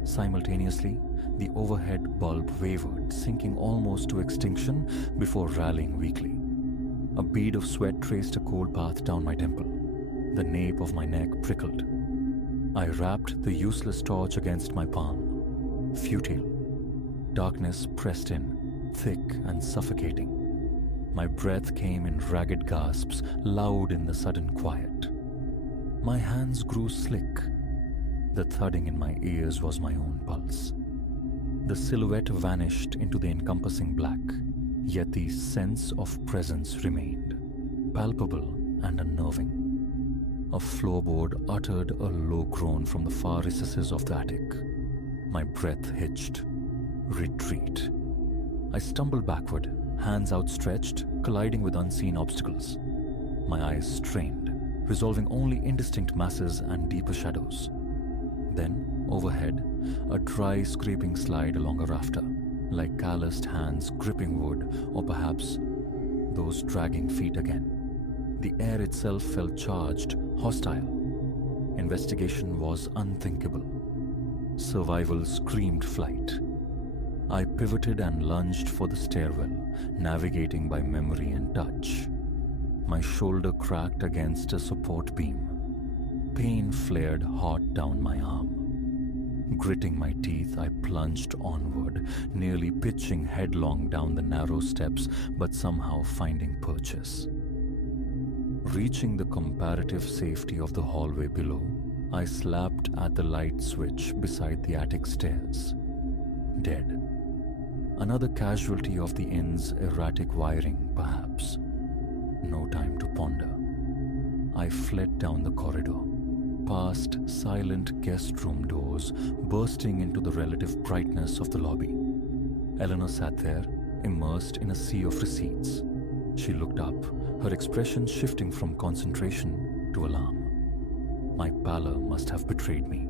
Simultaneously, the overhead bulb wavered, sinking almost to extinction before rallying weakly. A bead of sweat traced a cold path down my temple. The nape of my neck prickled. I wrapped the useless torch against my palm. Futile. Darkness pressed in, thick and suffocating. My breath came in ragged gasps, loud in the sudden quiet. My hands grew slick. The thudding in my ears was my own pulse. The silhouette vanished into the encompassing black, yet the sense of presence remained, palpable and unnerving. A floorboard uttered a low groan from the far recesses of the attic. My breath hitched. Retreat. I stumbled backward, hands outstretched, colliding with unseen obstacles. My eyes strained, resolving only indistinct masses and deeper shadows. Then, overhead, a dry scraping slide along a rafter, like calloused hands gripping wood, or perhaps those dragging feet again. The air itself felt charged, hostile. Investigation was unthinkable. Survival screamed flight. I pivoted and lunged for the stairwell, navigating by memory and touch. My shoulder cracked against a support beam. Pain flared hot down my arm. Gritting my teeth, I plunged onward, nearly pitching headlong down the narrow steps, but somehow finding purchase. Reaching the comparative safety of the hallway below, I slapped at the light switch beside the attic stairs. Dead. Another casualty of the inn's erratic wiring, perhaps. No time to ponder. I fled down the corridor, past silent guest room doors, bursting into the relative brightness of the lobby. Eleanor sat there, immersed in a sea of receipts. She looked up, her expression shifting from concentration to alarm. My pallor must have betrayed me.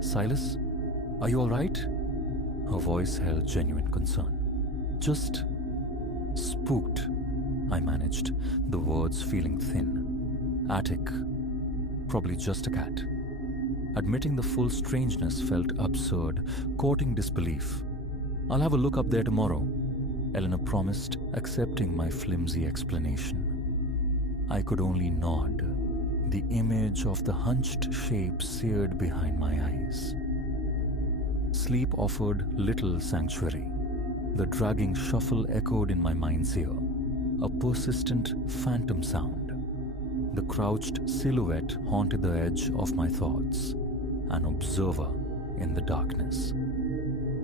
"Silas, are you all right?" Her voice held genuine concern. "Just spooked," I managed, the words feeling thin. "Attic. Probably just a cat." Admitting the full strangeness felt absurd, courting disbelief. "I'll have a look up there tomorrow," Eleanor promised, accepting my flimsy explanation. I could only nod, the image of the hunched shape seared behind my eyes. Sleep offered little sanctuary. The dragging shuffle echoed in my mind's ear, a persistent phantom sound. The crouched silhouette haunted the edge of my thoughts, an observer in the darkness.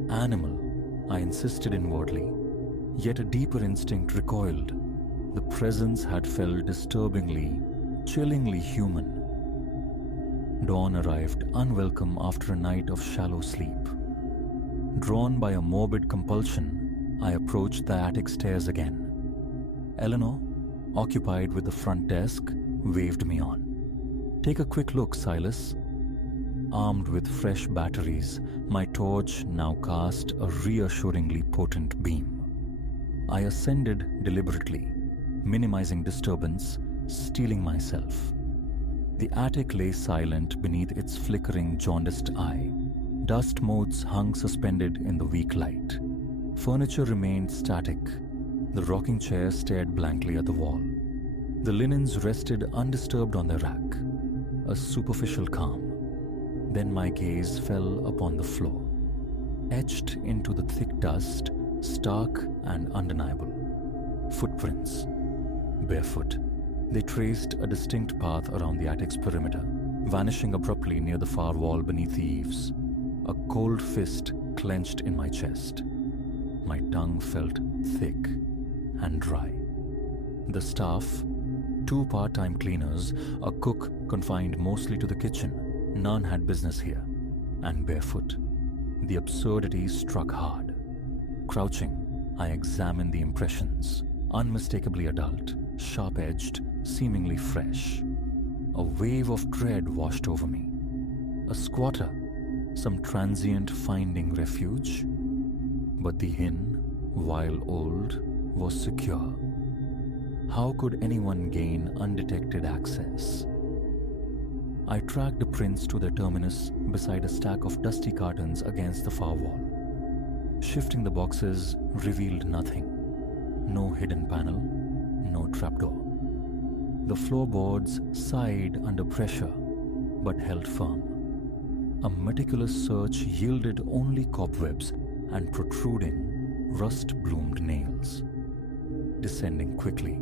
Animal, I insisted inwardly, yet a deeper instinct recoiled. The presence had felt disturbingly, chillingly human. Dawn arrived unwelcome after a night of shallow sleep. Drawn by a morbid compulsion, I approached the attic stairs again. Eleanor, occupied with the front desk, waved me on. "Take a quick look, Silas." Armed with fresh batteries, my torch now cast a reassuringly potent beam. I ascended deliberately, minimizing disturbance, steeling myself. The attic lay silent beneath its flickering, jaundiced eye. Dust motes hung suspended in the weak light. Furniture remained static. The rocking chair stared blankly at the wall. The linens rested undisturbed on their rack, a superficial calm. Then my gaze fell upon the floor. Etched into the thick dust, stark and undeniable. Footprints. Barefoot. They traced a distinct path around the attic's perimeter, vanishing abruptly near the far wall beneath the eaves. A cold fist clenched in my chest. My tongue felt thick and dry. The staff, 2 part-time cleaners, a cook confined mostly to the kitchen, none had business here, and barefoot. The absurdity struck hard. Crouching, I examined the impressions, unmistakably adult, sharp-edged, seemingly fresh. A wave of dread washed over me. A squatter, some transient finding refuge. But the inn, while old, was secure. How could anyone gain undetected access? I tracked the prints to their terminus beside a stack of dusty cartons against the far wall. Shifting the boxes revealed nothing. No hidden panel, no trapdoor. The floorboards sighed under pressure, but held firm. A meticulous search yielded only cobwebs and protruding, rust-bloomed nails. Descending quickly,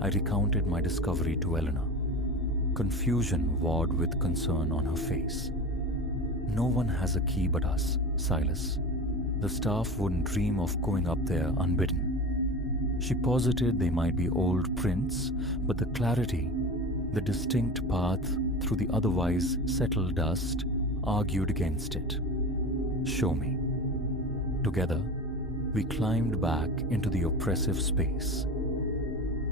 I recounted my discovery to Eleanor. Confusion warred with concern on her face. "No one has a key but us, Silas. The staff wouldn't dream of going up there unbidden." She posited they might be old prints, but the clarity, the distinct path through the otherwise settled dust, argued against it. "Show me." Together, we climbed back into the oppressive space.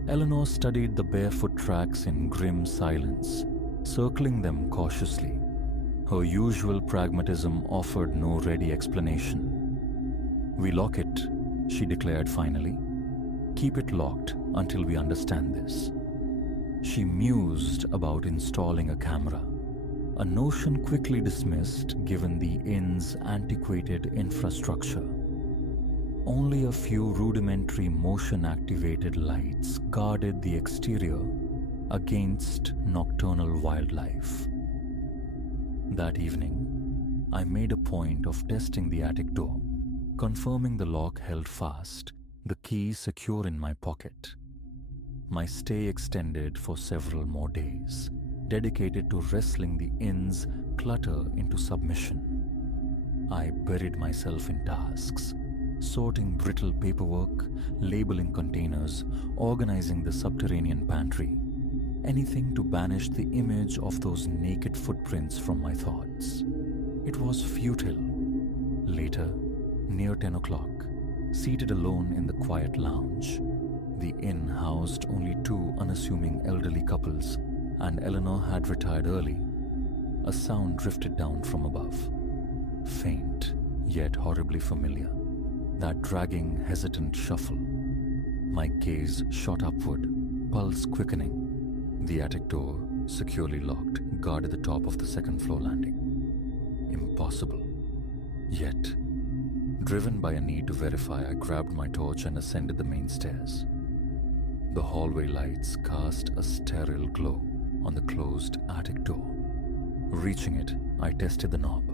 Eleanor studied the barefoot tracks in grim silence, circling them cautiously. Her usual pragmatism offered no ready explanation. "We lock it," she declared finally. "Keep it locked until we understand this." She mused about installing a camera, a notion quickly dismissed given the inn's antiquated infrastructure. Only a few rudimentary motion-activated lights guarded the exterior against nocturnal wildlife. That evening, I made a point of testing the attic door, confirming the lock held fast, the key secure in my pocket. My stay extended for several more days, dedicated to wrestling the inn's clutter into submission. I buried myself in tasks, sorting brittle paperwork, labeling containers, organizing the subterranean pantry. Anything to banish the image of those naked footprints from my thoughts. It was futile. Later, near 10 o'clock, seated alone in the quiet lounge, the inn housed only two unassuming elderly couples, and Eleanor had retired early. A sound drifted down from above. Faint, yet horribly familiar. That dragging, hesitant shuffle. My gaze shot upward, pulse quickening. The attic door, securely locked, guarded the top of the second-floor landing. Impossible. Yet, driven by a need to verify, I grabbed my torch and ascended the main stairs. The hallway lights cast a sterile glow on the closed attic door. Reaching it, I tested the knob.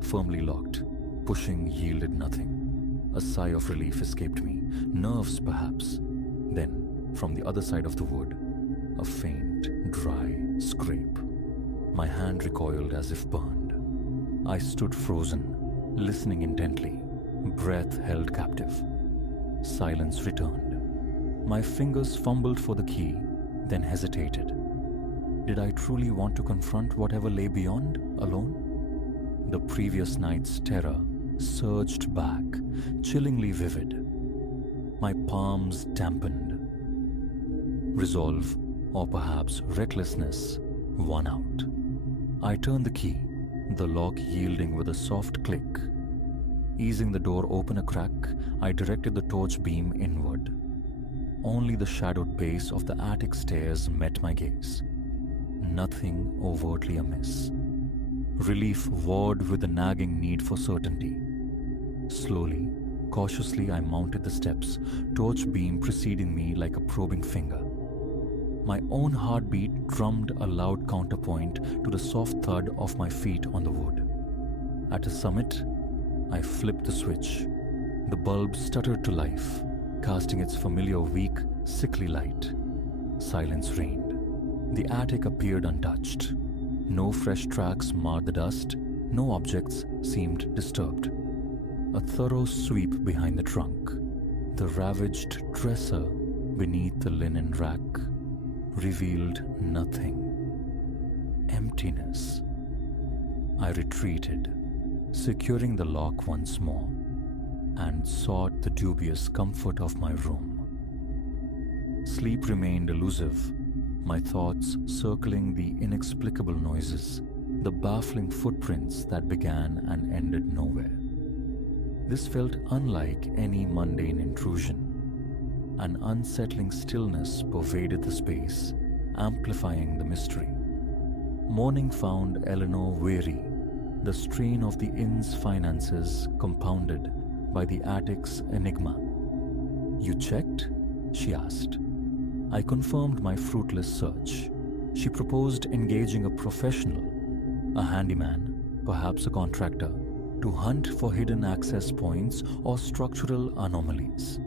Firmly locked, pushing yielded nothing. A sigh of relief escaped me. Nerves, perhaps. Then, from the other side of the wood, a faint, dry scrape. My hand recoiled as if burned. I stood frozen, listening intently, breath held captive. Silence returned. My fingers fumbled for the key, then hesitated. Did I truly want to confront whatever lay beyond, alone? The previous night's terror surged back, chillingly vivid. My palms dampened. Resolve, or perhaps recklessness, won out. I turned the key, the lock yielding with a soft click. Easing the door open a crack, I directed the torch beam inward. Only the shadowed base of the attic stairs met my gaze. Nothing overtly amiss. Relief warred with the nagging need for certainty. Slowly, cautiously I mounted the steps, torch beam preceding me like a probing finger. My own heartbeat drummed a loud counterpoint to the soft thud of my feet on the wood. At a summit, I flipped the switch. The bulb stuttered to life, casting its familiar weak, sickly light. Silence reigned. The attic appeared untouched. No fresh tracks marred the dust. No objects seemed disturbed. A thorough sweep behind the trunk. The ravaged dresser beneath the linen rack revealed nothing. Emptiness. I retreated, securing the lock once more, and sought the dubious comfort of my room. Sleep remained elusive, my thoughts circling the inexplicable noises, the baffling footprints that began and ended nowhere. This felt unlike any mundane intrusion. An unsettling stillness pervaded the space, amplifying the mystery. Morning found Eleanor weary, the strain of the inn's finances compounded by the attic's enigma. "You checked?" she asked. I confirmed my fruitless search. She proposed engaging a professional, a handyman, perhaps a contractor, to hunt for hidden access points or structural anomalies.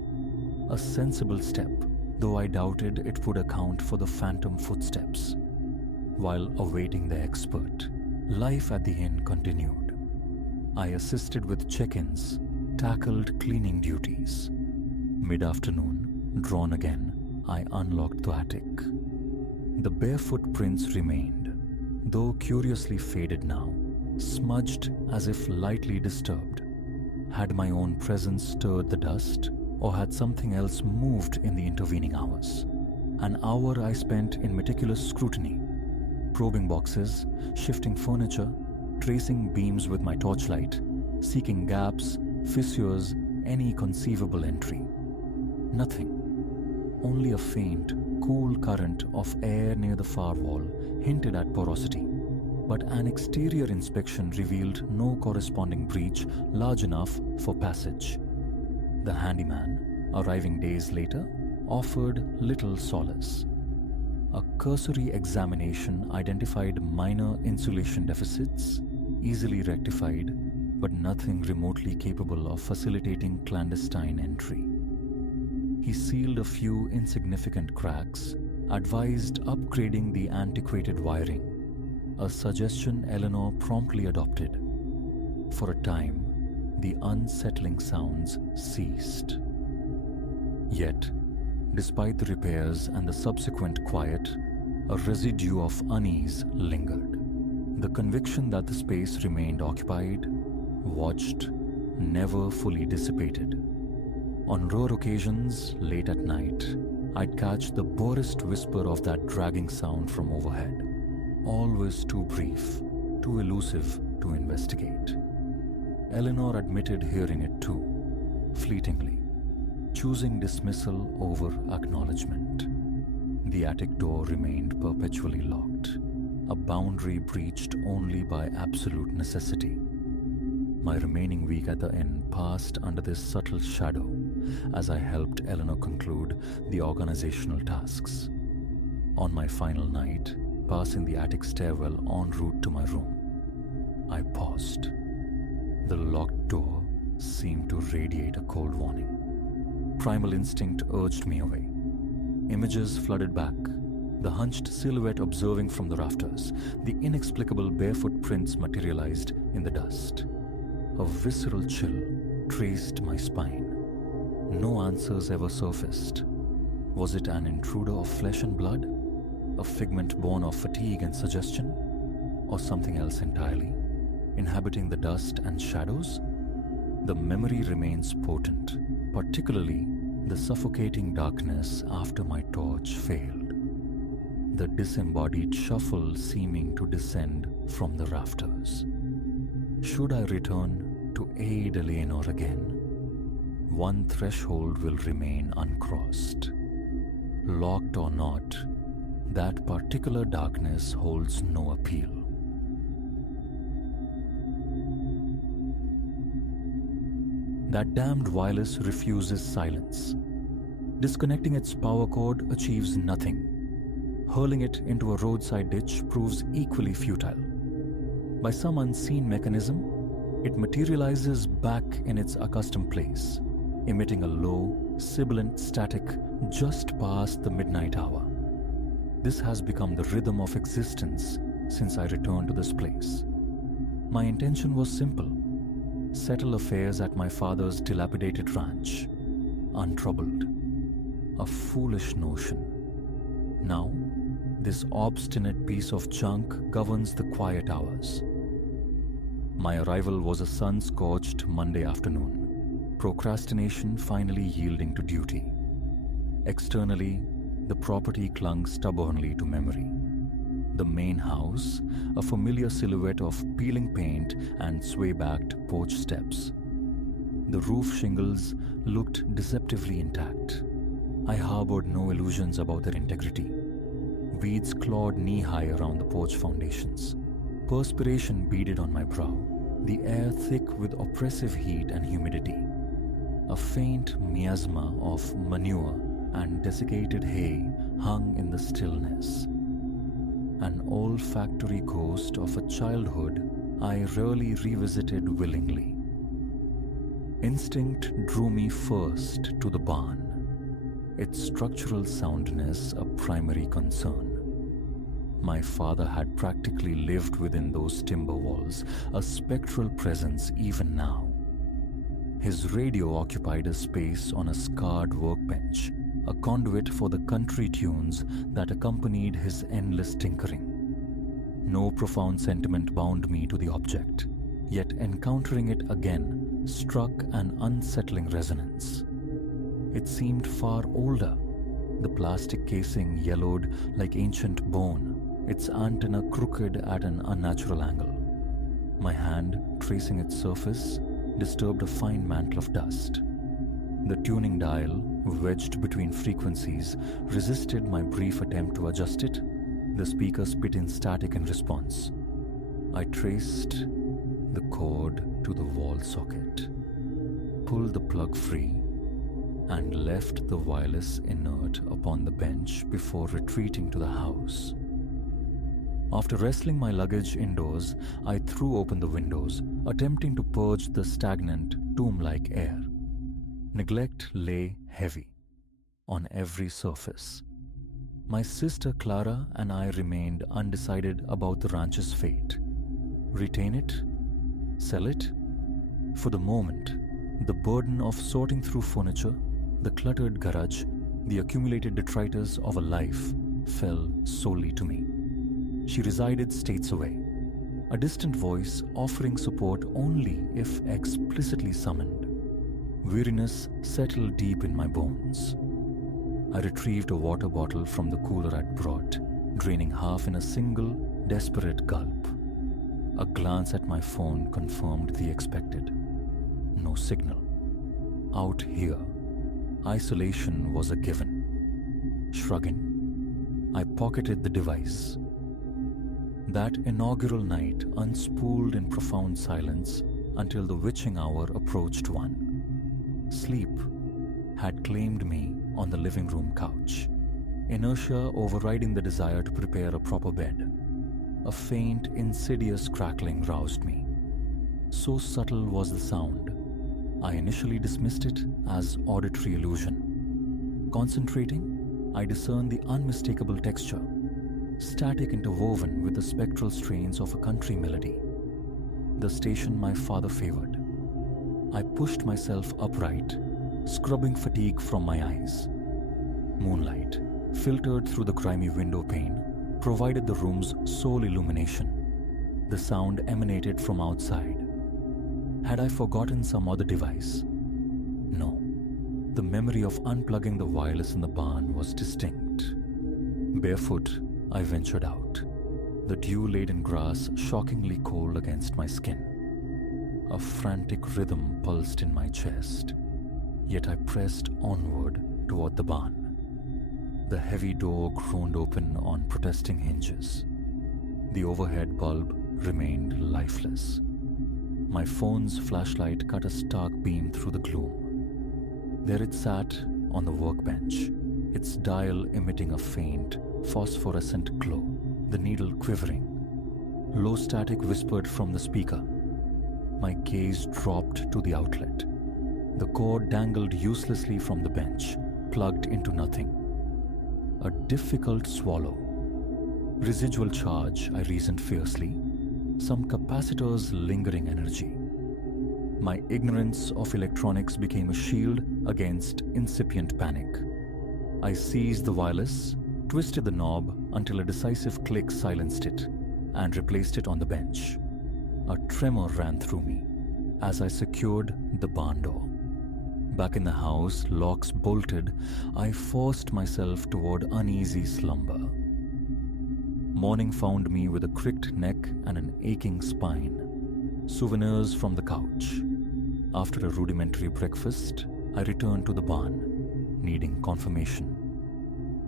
A sensible step, though I doubted it would account for the phantom footsteps. While awaiting the expert, life at the inn continued. I assisted with check-ins, tackled cleaning duties. Mid-afternoon, drawn again, I unlocked the attic. The bare footprints remained, though curiously faded now, smudged as if lightly disturbed. Had my own presence stirred the dust, or had something else moved in the intervening hours? An hour I spent in meticulous scrutiny, probing boxes, shifting furniture, tracing beams with my torchlight, seeking gaps, fissures, any conceivable entry. Nothing. Only a faint, cool current of air near the far wall hinted at porosity, but an exterior inspection revealed no corresponding breach large enough for passage. The handyman, arriving days later, offered little solace. A cursory examination identified minor insulation deficits, easily rectified, but nothing remotely capable of facilitating clandestine entry. He sealed a few insignificant cracks, advised upgrading the antiquated wiring, a suggestion Eleanor promptly adopted. For a time, the unsettling sounds ceased. Yet, despite the repairs and the subsequent quiet, a residue of unease lingered. The conviction that the space remained occupied, watched, never fully dissipated. On rare occasions, late at night, I'd catch the borest whisper of that dragging sound from overhead, always too brief, too elusive to investigate. Eleanor admitted hearing it too, fleetingly, choosing dismissal over acknowledgement. The attic door remained perpetually locked, a boundary breached only by absolute necessity. My remaining week at the inn passed under this subtle shadow as I helped Eleanor conclude the organizational tasks. On my final night, passing the attic stairwell en route to my room, I paused. The locked door seemed to radiate a cold warning. Primal instinct urged me away. Images flooded back, the hunched silhouette observing from the rafters, the inexplicable barefoot prints materialized in the dust. A visceral chill traced my spine. No answers ever surfaced. Was it an intruder of flesh and blood? A figment born of fatigue and suggestion? Or something else entirely, inhabiting the dust and shadows? The memory remains potent, particularly the suffocating darkness after my torch failed. The disembodied shuffle seeming to descend from the rafters. Should I return to aid Eleanor again? One threshold will remain uncrossed. Locked or not, that particular darkness holds no appeal. That damned wireless refuses silence. Disconnecting its power cord achieves nothing. Hurling it into a roadside ditch proves equally futile. By some unseen mechanism, it materializes back in its accustomed place, emitting a low, sibilant static just past the midnight hour. This has become the rhythm of existence since I returned to this place. My intention was simple: settle affairs at my father's dilapidated ranch, untroubled. A foolish notion. Now, this obstinate piece of junk governs the quiet hours. My arrival was a sun-scorched Monday afternoon, procrastination finally yielding to duty. Externally, the property clung stubbornly to memory. The main house, a familiar silhouette of peeling paint and sway-backed porch steps. The roof shingles looked deceptively intact. I harbored no illusions about their integrity. Weeds clawed knee-high around the porch foundations. Perspiration beaded on my brow, the air thick with oppressive heat and humidity. A faint miasma of manure and desiccated hay hung in the stillness. An olfactory ghost of a childhood I rarely revisited willingly. Instinct drew me first to the barn, its structural soundness a primary concern. My father had practically lived within those timber walls, a spectral presence even now. His radio occupied a space on a scarred workbench, a conduit for the country tunes that accompanied his endless tinkering. No profound sentiment bound me to the object, yet encountering it again struck an unsettling resonance. It seemed far older, the plastic casing yellowed like ancient bone, its antenna crooked at an unnatural angle. My hand, tracing its surface, disturbed a fine mantle of dust. The tuning dial, wedged between frequencies, resisted my brief attempt to adjust it. The speaker spit in static in response. I traced the cord to the wall socket, pulled the plug free, and left the wireless inert upon the bench before retreating to the house. After wrestling my luggage indoors, I threw open the windows, attempting to purge the stagnant, tomb-like air. Neglect lay heavy on every surface. My sister Clara and I remained undecided about the ranch's fate. Retain it? Sell it? For the moment, the burden of sorting through furniture, the cluttered garage, the accumulated detritus of a life fell solely to me. She resided states away, a distant voice offering support only if explicitly summoned. Weariness settled deep in my bones. I retrieved a water bottle from the cooler I'd brought, draining half in a single, desperate gulp. A glance at my phone confirmed the expected. No signal. Out here, isolation was a given. Shrugging, I pocketed the device. That inaugural night unspooled in profound silence until the witching hour approached 1. Sleep had claimed me on the living room couch, inertia overriding the desire to prepare a proper bed. A faint, insidious crackling roused me. So subtle was the sound, I initially dismissed it as auditory illusion. Concentrating, I discerned the unmistakable texture, static interwoven with the spectral strains of a country melody. The station my father favored. I pushed myself upright, scrubbing fatigue from my eyes. Moonlight, filtered through the grimy window pane, provided the room's sole illumination. The sound emanated from outside. Had I forgotten some other device? No. The memory of unplugging the wireless in the barn was distinct. Barefoot, I ventured out, the dew-laden grass shockingly cold against my skin. A frantic rhythm pulsed in my chest, yet I pressed onward toward the barn. The heavy door groaned open on protesting hinges. The overhead bulb remained lifeless. My phone's flashlight cut a stark beam through the gloom. There it sat on the workbench, its dial emitting a faint, phosphorescent glow, the needle quivering. Low static whispered from the speaker. My gaze dropped to the outlet. The cord dangled uselessly from the bench, plugged into nothing. A difficult swallow. Residual charge, I reasoned fiercely. Some capacitor's lingering energy. My ignorance of electronics became a shield against incipient panic. I seized the wireless, twisted the knob until a decisive click silenced it, and replaced it on the bench. A tremor ran through me as I secured the barn door. Back in the house, locks bolted, I forced myself toward uneasy slumber. Morning found me with a cricked neck and an aching spine. Souvenirs from the couch. After a rudimentary breakfast, I returned to the barn, needing confirmation.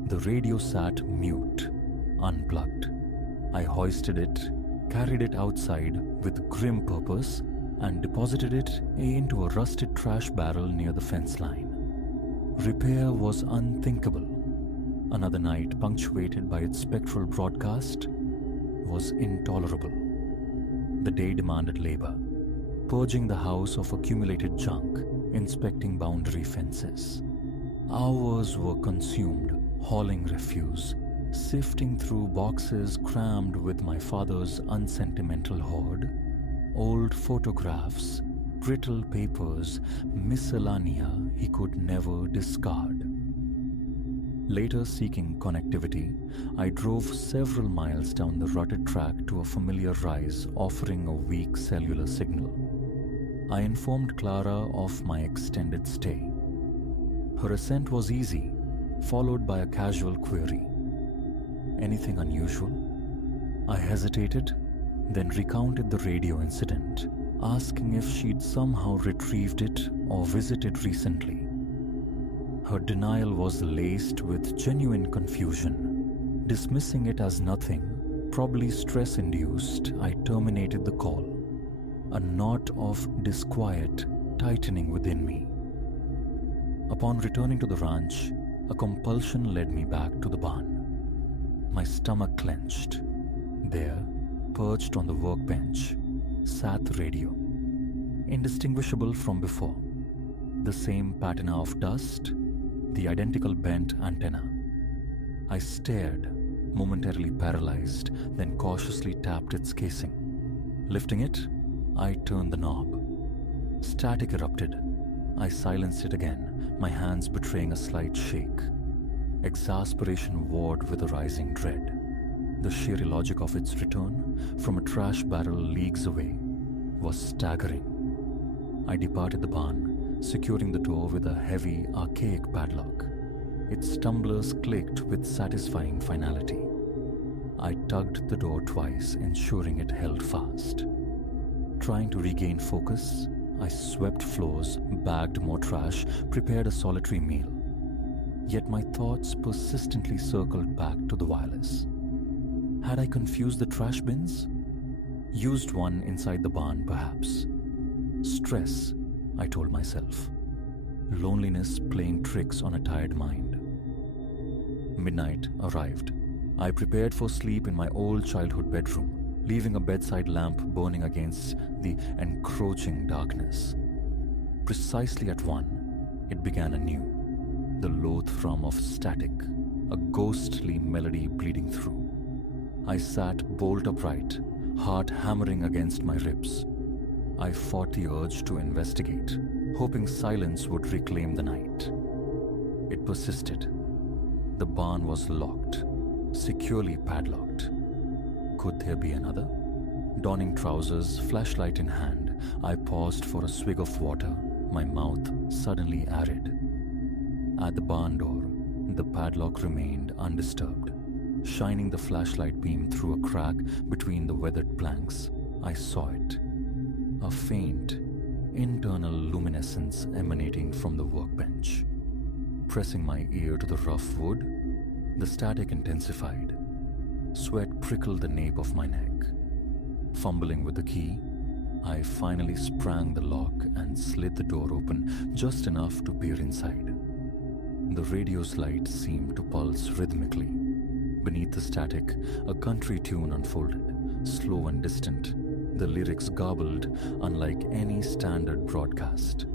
The radio sat mute, unplugged. I hoisted it, carried it outside with grim purpose, and deposited it into a rusted trash barrel near the fence line. Repair was unthinkable. Another night punctuated by its spectral broadcast was intolerable. The day demanded labor, purging the house of accumulated junk, inspecting boundary fences. Hours were consumed hauling refuse, sifting through boxes crammed with my father's unsentimental hoard, old photographs, brittle papers, miscellanea he could never discard. Later, seeking connectivity, I drove several miles down the rutted track to a familiar rise offering a weak cellular signal. I informed Clara of my extended stay. Her assent was easy, followed by a casual query. Anything unusual? I hesitated, then recounted the radio incident, asking if she'd somehow retrieved it or visited recently. Her denial was laced with genuine confusion. Dismissing it as nothing, probably stress-induced, I terminated the call, a knot of disquiet tightening within me. Upon returning to the ranch, a compulsion led me back to the barn. My stomach clenched. There, perched on the workbench, sat the radio, indistinguishable from before. The same patina of dust, the identical bent antenna. I stared, momentarily paralyzed, then cautiously tapped its casing. Lifting it, I turned the knob. Static erupted. I silenced it again, my hands betraying a slight shake. Exasperation warred with a rising dread. The sheer illogic of its return, from a trash barrel leagues away, was staggering. I departed the barn, securing the door with a heavy, archaic padlock. Its tumblers clicked with satisfying finality. I tugged the door twice, ensuring it held fast. Trying to regain focus, I swept floors, bagged more trash, prepared a solitary meal. Yet my thoughts persistently circled back to the wireless. Had I confused the trash bins? Used one inside the barn, perhaps. Stress, I told myself. Loneliness playing tricks on a tired mind. Midnight arrived. I prepared for sleep in my old childhood bedroom, leaving a bedside lamp burning against the encroaching darkness. Precisely at 1, it began anew. The low thrum of static, a ghostly melody bleeding through. I sat bolt upright, heart hammering against my ribs. I fought the urge to investigate, hoping silence would reclaim the night. It persisted. The barn was locked, securely padlocked. Could there be another? Donning trousers, flashlight in hand, I paused for a swig of water, my mouth suddenly arid. At the barn door, the padlock remained undisturbed. Shining the flashlight beam through a crack between the weathered planks, I saw it. A faint, internal luminescence emanating from the workbench. Pressing my ear to the rough wood, the static intensified. Sweat prickled the nape of my neck. Fumbling with the key, I finally sprang the lock and slid the door open just enough to peer inside. The radio's light seemed to pulse rhythmically. Beneath the static, a country tune unfolded, slow and distant, the lyrics garbled unlike any standard broadcast.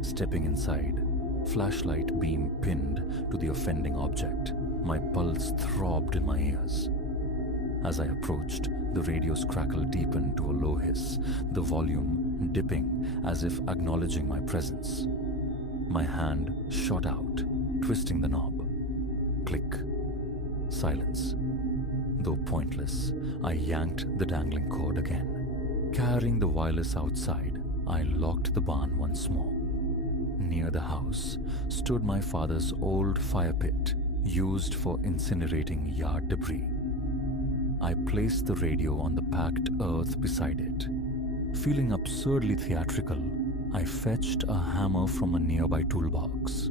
Stepping inside, flashlight beam pinned to the offending object, my pulse throbbed in my ears. As I approached, the radio's crackle deepened to a low hiss, the volume dipping as if acknowledging my presence. My hand shot out, twisting the knob. Click. Silence. Though pointless, I yanked the dangling cord again. Carrying the wireless outside, I locked the barn once more. Near the house stood my father's old fire pit, used for incinerating yard debris. I placed the radio on the packed earth beside it. Feeling absurdly theatrical, I fetched a hammer from a nearby toolbox.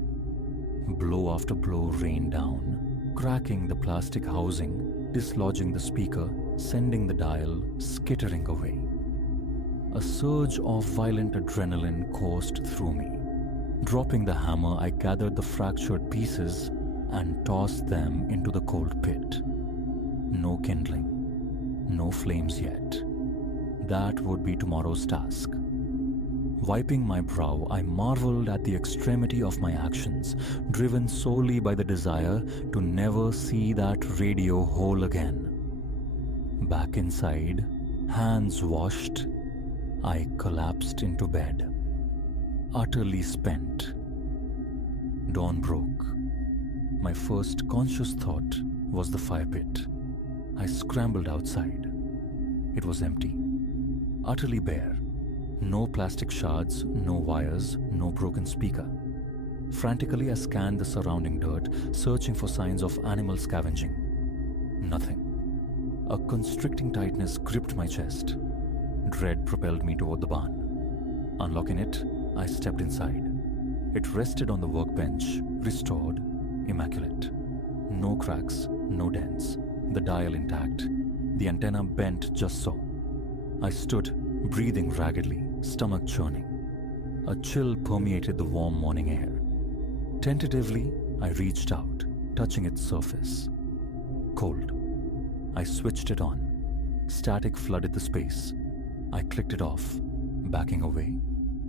Blow after blow rained down, cracking the plastic housing, dislodging the speaker, sending the dial skittering away. A surge of violent adrenaline coursed through me. Dropping the hammer, I gathered the fractured pieces and tossed them into the cold pit. No kindling, no flames yet. That would be tomorrow's task. Wiping my brow, I marveled at the extremity of my actions, driven solely by the desire to never see that radio whole again. Back inside, hands washed, I collapsed into bed, utterly spent. Dawn broke. My first conscious thought was the fire pit. I scrambled outside. It was empty, utterly bare. No plastic shards, no wires, no broken speaker. Frantically, I scanned the surrounding dirt, searching for signs of animal scavenging. Nothing. A constricting tightness gripped my chest. Dread propelled me toward the barn. Unlocking it, I stepped inside. It rested on the workbench, restored, immaculate. No cracks, no dents. The dial intact. The antenna bent just so. I stood, breathing raggedly, stomach churning. A chill permeated the warm morning air. Tentatively, I reached out, touching its surface. Cold. I switched it on. Static flooded the space. I clicked it off. Backing away,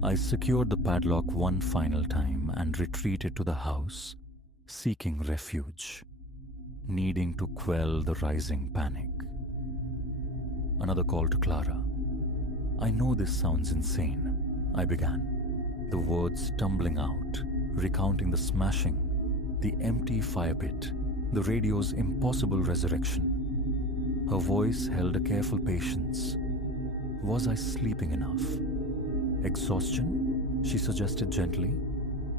I secured the padlock one final time and retreated to the house, seeking refuge, needing to quell the rising panic. Another call to Clara. "I know this sounds insane," I began, the words tumbling out, recounting the smashing, the empty fire pit, the radio's impossible resurrection. Her voice held a careful patience. Was I sleeping enough? Exhaustion, she suggested gently,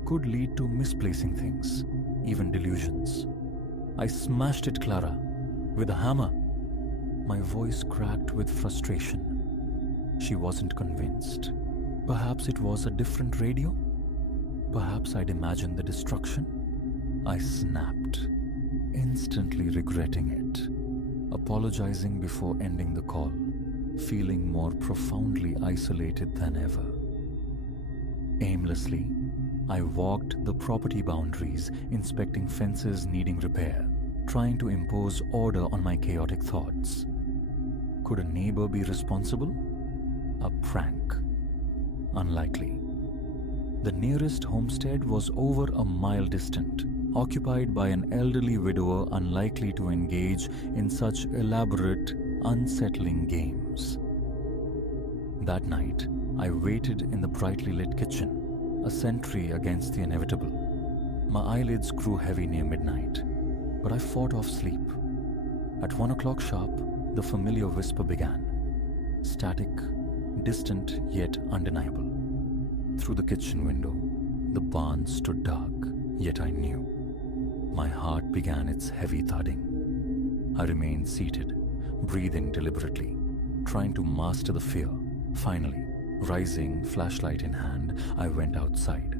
could lead to misplacing things, even delusions. "I smashed it, Clara, with a hammer." My voice cracked with frustration. She wasn't convinced. Perhaps it was a different radio? Perhaps I'd imagined the destruction? I snapped, instantly regretting it, apologizing before ending the call, feeling more profoundly isolated than ever. Aimlessly, I walked the property boundaries, inspecting fences needing repair, trying to impose order on my chaotic thoughts. Could a neighbor be responsible? A prank? Unlikely. The nearest homestead was over a mile distant, occupied by an elderly widower unlikely to engage in such elaborate, unsettling games. That night, I waited in the brightly lit kitchen, a sentry against the inevitable. My eyelids grew heavy near midnight, but I fought off sleep. At 1 o'clock sharp, the familiar whisper began. Static, distant yet undeniable. Through the kitchen window, the barn stood dark, yet I knew. My heart began its heavy thudding. I remained seated, breathing deliberately, trying to master the fear. Finally, rising, flashlight in hand, I went outside.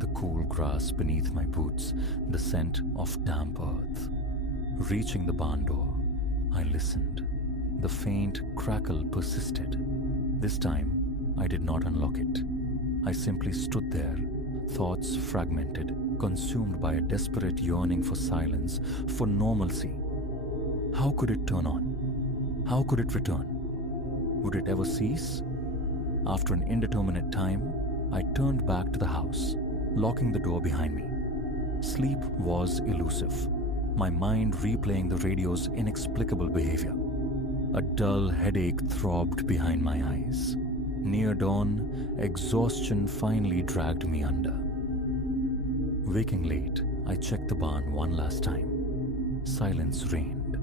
The cool grass beneath my boots, the scent of damp earth. Reaching the barn door, I listened. The faint crackle persisted. This time, I did not unlock it. I simply stood there, thoughts fragmented, consumed by a desperate yearning for silence, for normalcy. How could it turn on? How could it return? Would it ever cease? After an indeterminate time, I turned back to the house, locking the door behind me. Sleep was elusive, my mind replaying the radio's inexplicable behavior. A dull headache throbbed behind my eyes. Near dawn, exhaustion finally dragged me under. Waking late, I checked the barn one last time. Silence reigned.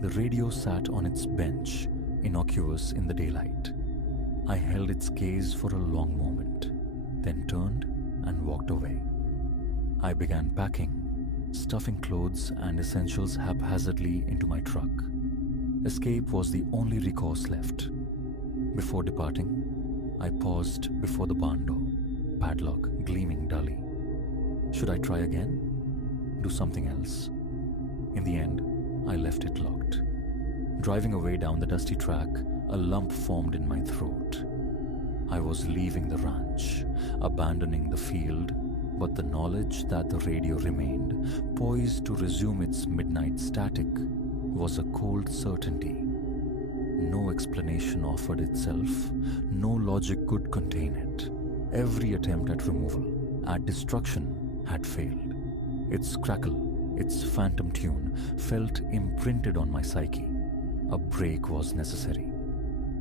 The radio sat on its bench, innocuous in the daylight. I held its gaze for a long moment, then turned and walked away. I began packing, stuffing clothes and essentials haphazardly into my truck. Escape was the only recourse left. Before departing, I paused before the barn door, padlock gleaming dully. Should I try again? Do something else? In the end, I left it locked. Driving away down the dusty track, a lump formed in my throat. I was leaving the ranch, abandoning the field, but the knowledge that the radio remained, poised to resume its midnight static, was a cold certainty. No explanation offered itself, no logic could contain it. Every attempt at removal, at destruction, had failed. Its crackle, its phantom tune, felt imprinted on my psyche. A break was necessary.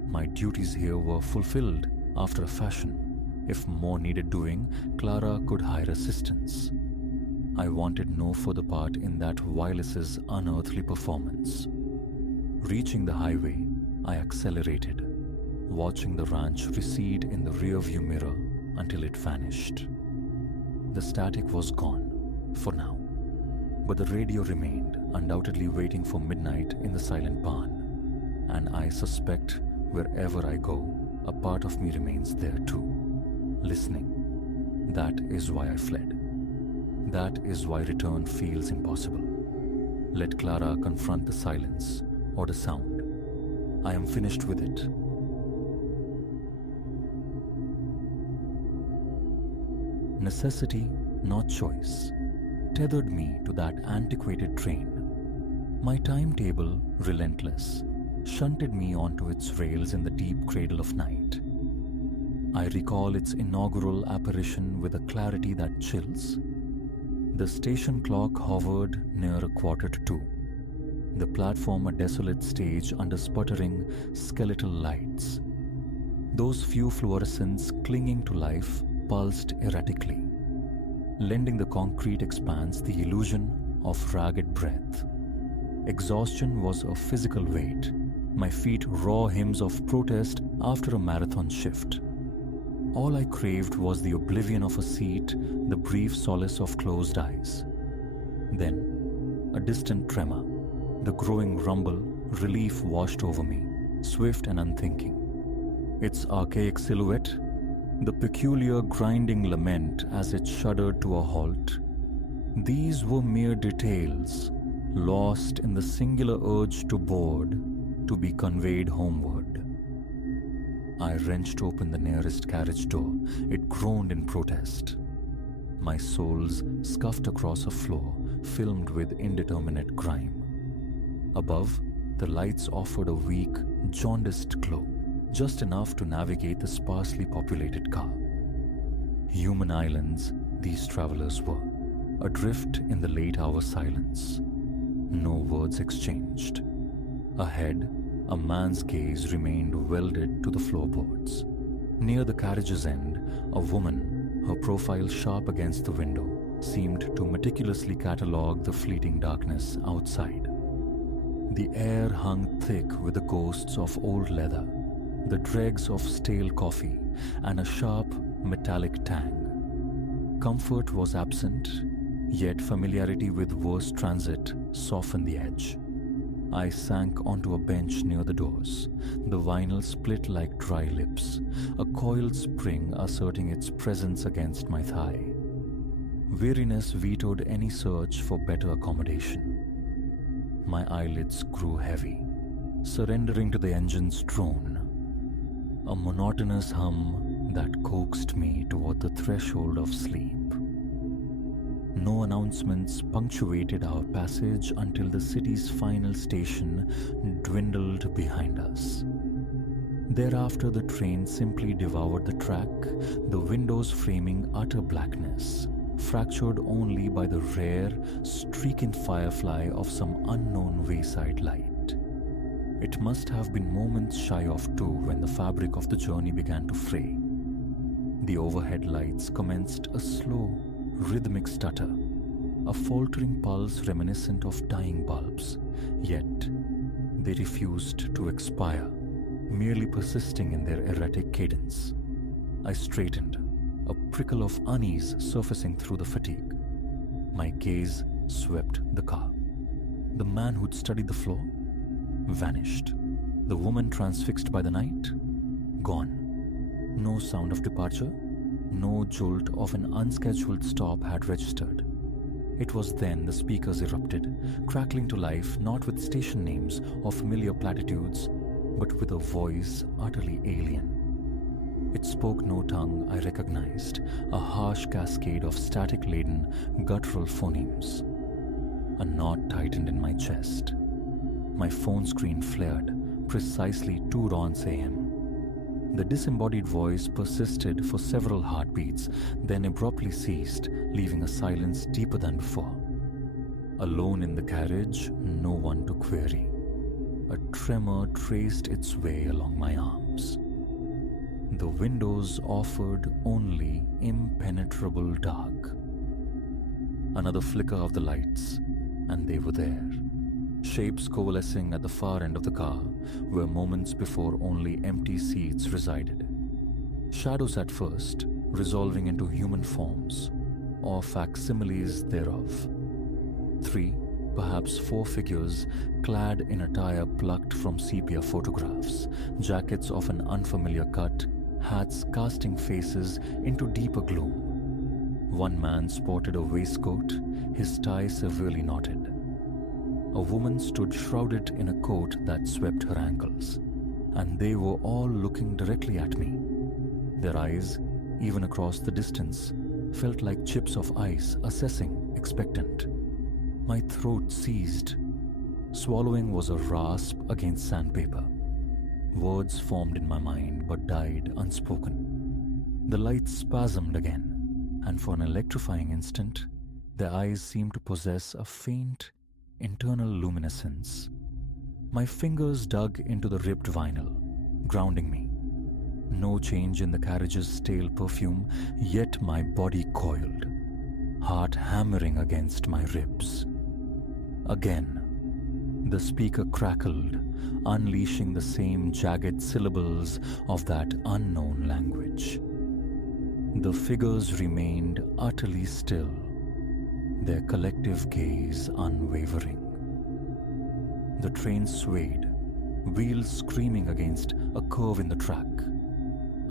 My duties here were fulfilled after a fashion. If more needed doing, Clara could hire assistance. I wanted no further part in that wireless's unearthly performance. Reaching the highway, I accelerated, watching the ranch recede in the rearview mirror until it vanished. The static was gone, for now, but the radio remained, undoubtedly waiting for midnight in the silent barn. And I suspect wherever I go, a part of me remains there too, listening. That is why I fled. That is why return feels impossible. Let Clara confront the silence or the sound. I am finished with it. Necessity not choice, tethered me to that antiquated train. My timetable, relentless, shunted me onto its rails in the deep cradle of night. I recall its inaugural apparition with a clarity that chills. The station clock hovered near 1:45. The platform a desolate stage under sputtering skeletal lights. Those few fluorescents clinging to life pulsed erratically, lending the concrete expanse the illusion of ragged breath. Exhaustion was a physical weight, my feet raw hymns of protest after a marathon shift. All I craved was the oblivion of a seat, the brief solace of closed eyes. Then, a distant tremor, the growing rumble, relief washed over me, swift and unthinking. Its archaic silhouette, the peculiar grinding lament as it shuddered to a halt, these were mere details, lost in the singular urge to board, to be conveyed homeward. I wrenched open the nearest carriage door. It groaned in protest. My soles scuffed across a floor filmed with indeterminate grime. Above, the lights offered a weak, jaundiced glow, just enough to navigate the sparsely populated car. Human islands, these travelers were, adrift in the late-hour silence. No words exchanged. Ahead, a man's gaze remained welded to the floorboards. Near the carriage's end, a woman, her profile sharp against the window, seemed to meticulously catalogue the fleeting darkness outside. The air hung thick with the ghosts of old leather, the dregs of stale coffee, and a sharp, metallic tang. Comfort was absent, yet familiarity with worse transit softened the edge. I sank onto a bench near the doors, the vinyl split like dry lips, a coiled spring asserting its presence against my thigh. Weariness vetoed any search for better accommodation. My eyelids grew heavy, surrendering to the engine's drone, a monotonous hum that coaxed me toward the threshold of sleep. No announcements punctuated our passage until the city's final station dwindled behind us. Thereafter, the train simply devoured the track, the windows framing utter blackness, fractured only by the rare, streaking firefly of some unknown wayside light. It must have been moments shy of 2 when the fabric of the journey began to fray. The overhead lights commenced a slow, rhythmic stutter, a faltering pulse reminiscent of dying bulbs, yet they refused to expire, merely persisting in their erratic cadence. I straightened, a prickle of unease surfacing through the fatigue. My gaze swept the car. The man who'd studied the floor vanished. The woman transfixed by the night, gone. No sound of departure, no jolt of an unscheduled stop had registered. It was then the speakers erupted, crackling to life not with station names or familiar platitudes, but with a voice utterly alien. It spoke no tongue I recognized, a harsh cascade of static-laden, guttural phonemes. A knot tightened in my chest. My phone screen flared, precisely 2 Rons AM. The disembodied voice persisted for several heartbeats, then abruptly ceased, leaving a silence deeper than before. Alone in the carriage, no one to query. A tremor traced its way along my arms. The windows offered only impenetrable dark. Another flicker of the lights, and they were there. Shapes coalescing at the far end of the car, where moments before only empty seats resided. Shadows at first, resolving into human forms, or facsimiles thereof. 3, perhaps 4 figures, clad in attire plucked from sepia photographs, jackets of an unfamiliar cut, hats casting faces into deeper gloom. One man sported a waistcoat, his tie severely knotted. A woman stood shrouded in a coat that swept her ankles, and they were all looking directly at me. Their eyes, even across the distance, felt like chips of ice, assessing, expectant. My throat seized. Swallowing was a rasp against sandpaper. Words formed in my mind but died unspoken. The lights spasmed again, and for an electrifying instant, their eyes seemed to possess a faint, internal luminescence. My fingers dug into the ripped vinyl, grounding me. No change in the carriage's stale perfume, yet my body coiled, heart hammering against my ribs. Again, the speaker crackled, unleashing the same jagged syllables of that unknown language. The figures remained utterly still, their collective gaze unwavering. The train swayed, wheels screaming against a curve in the track.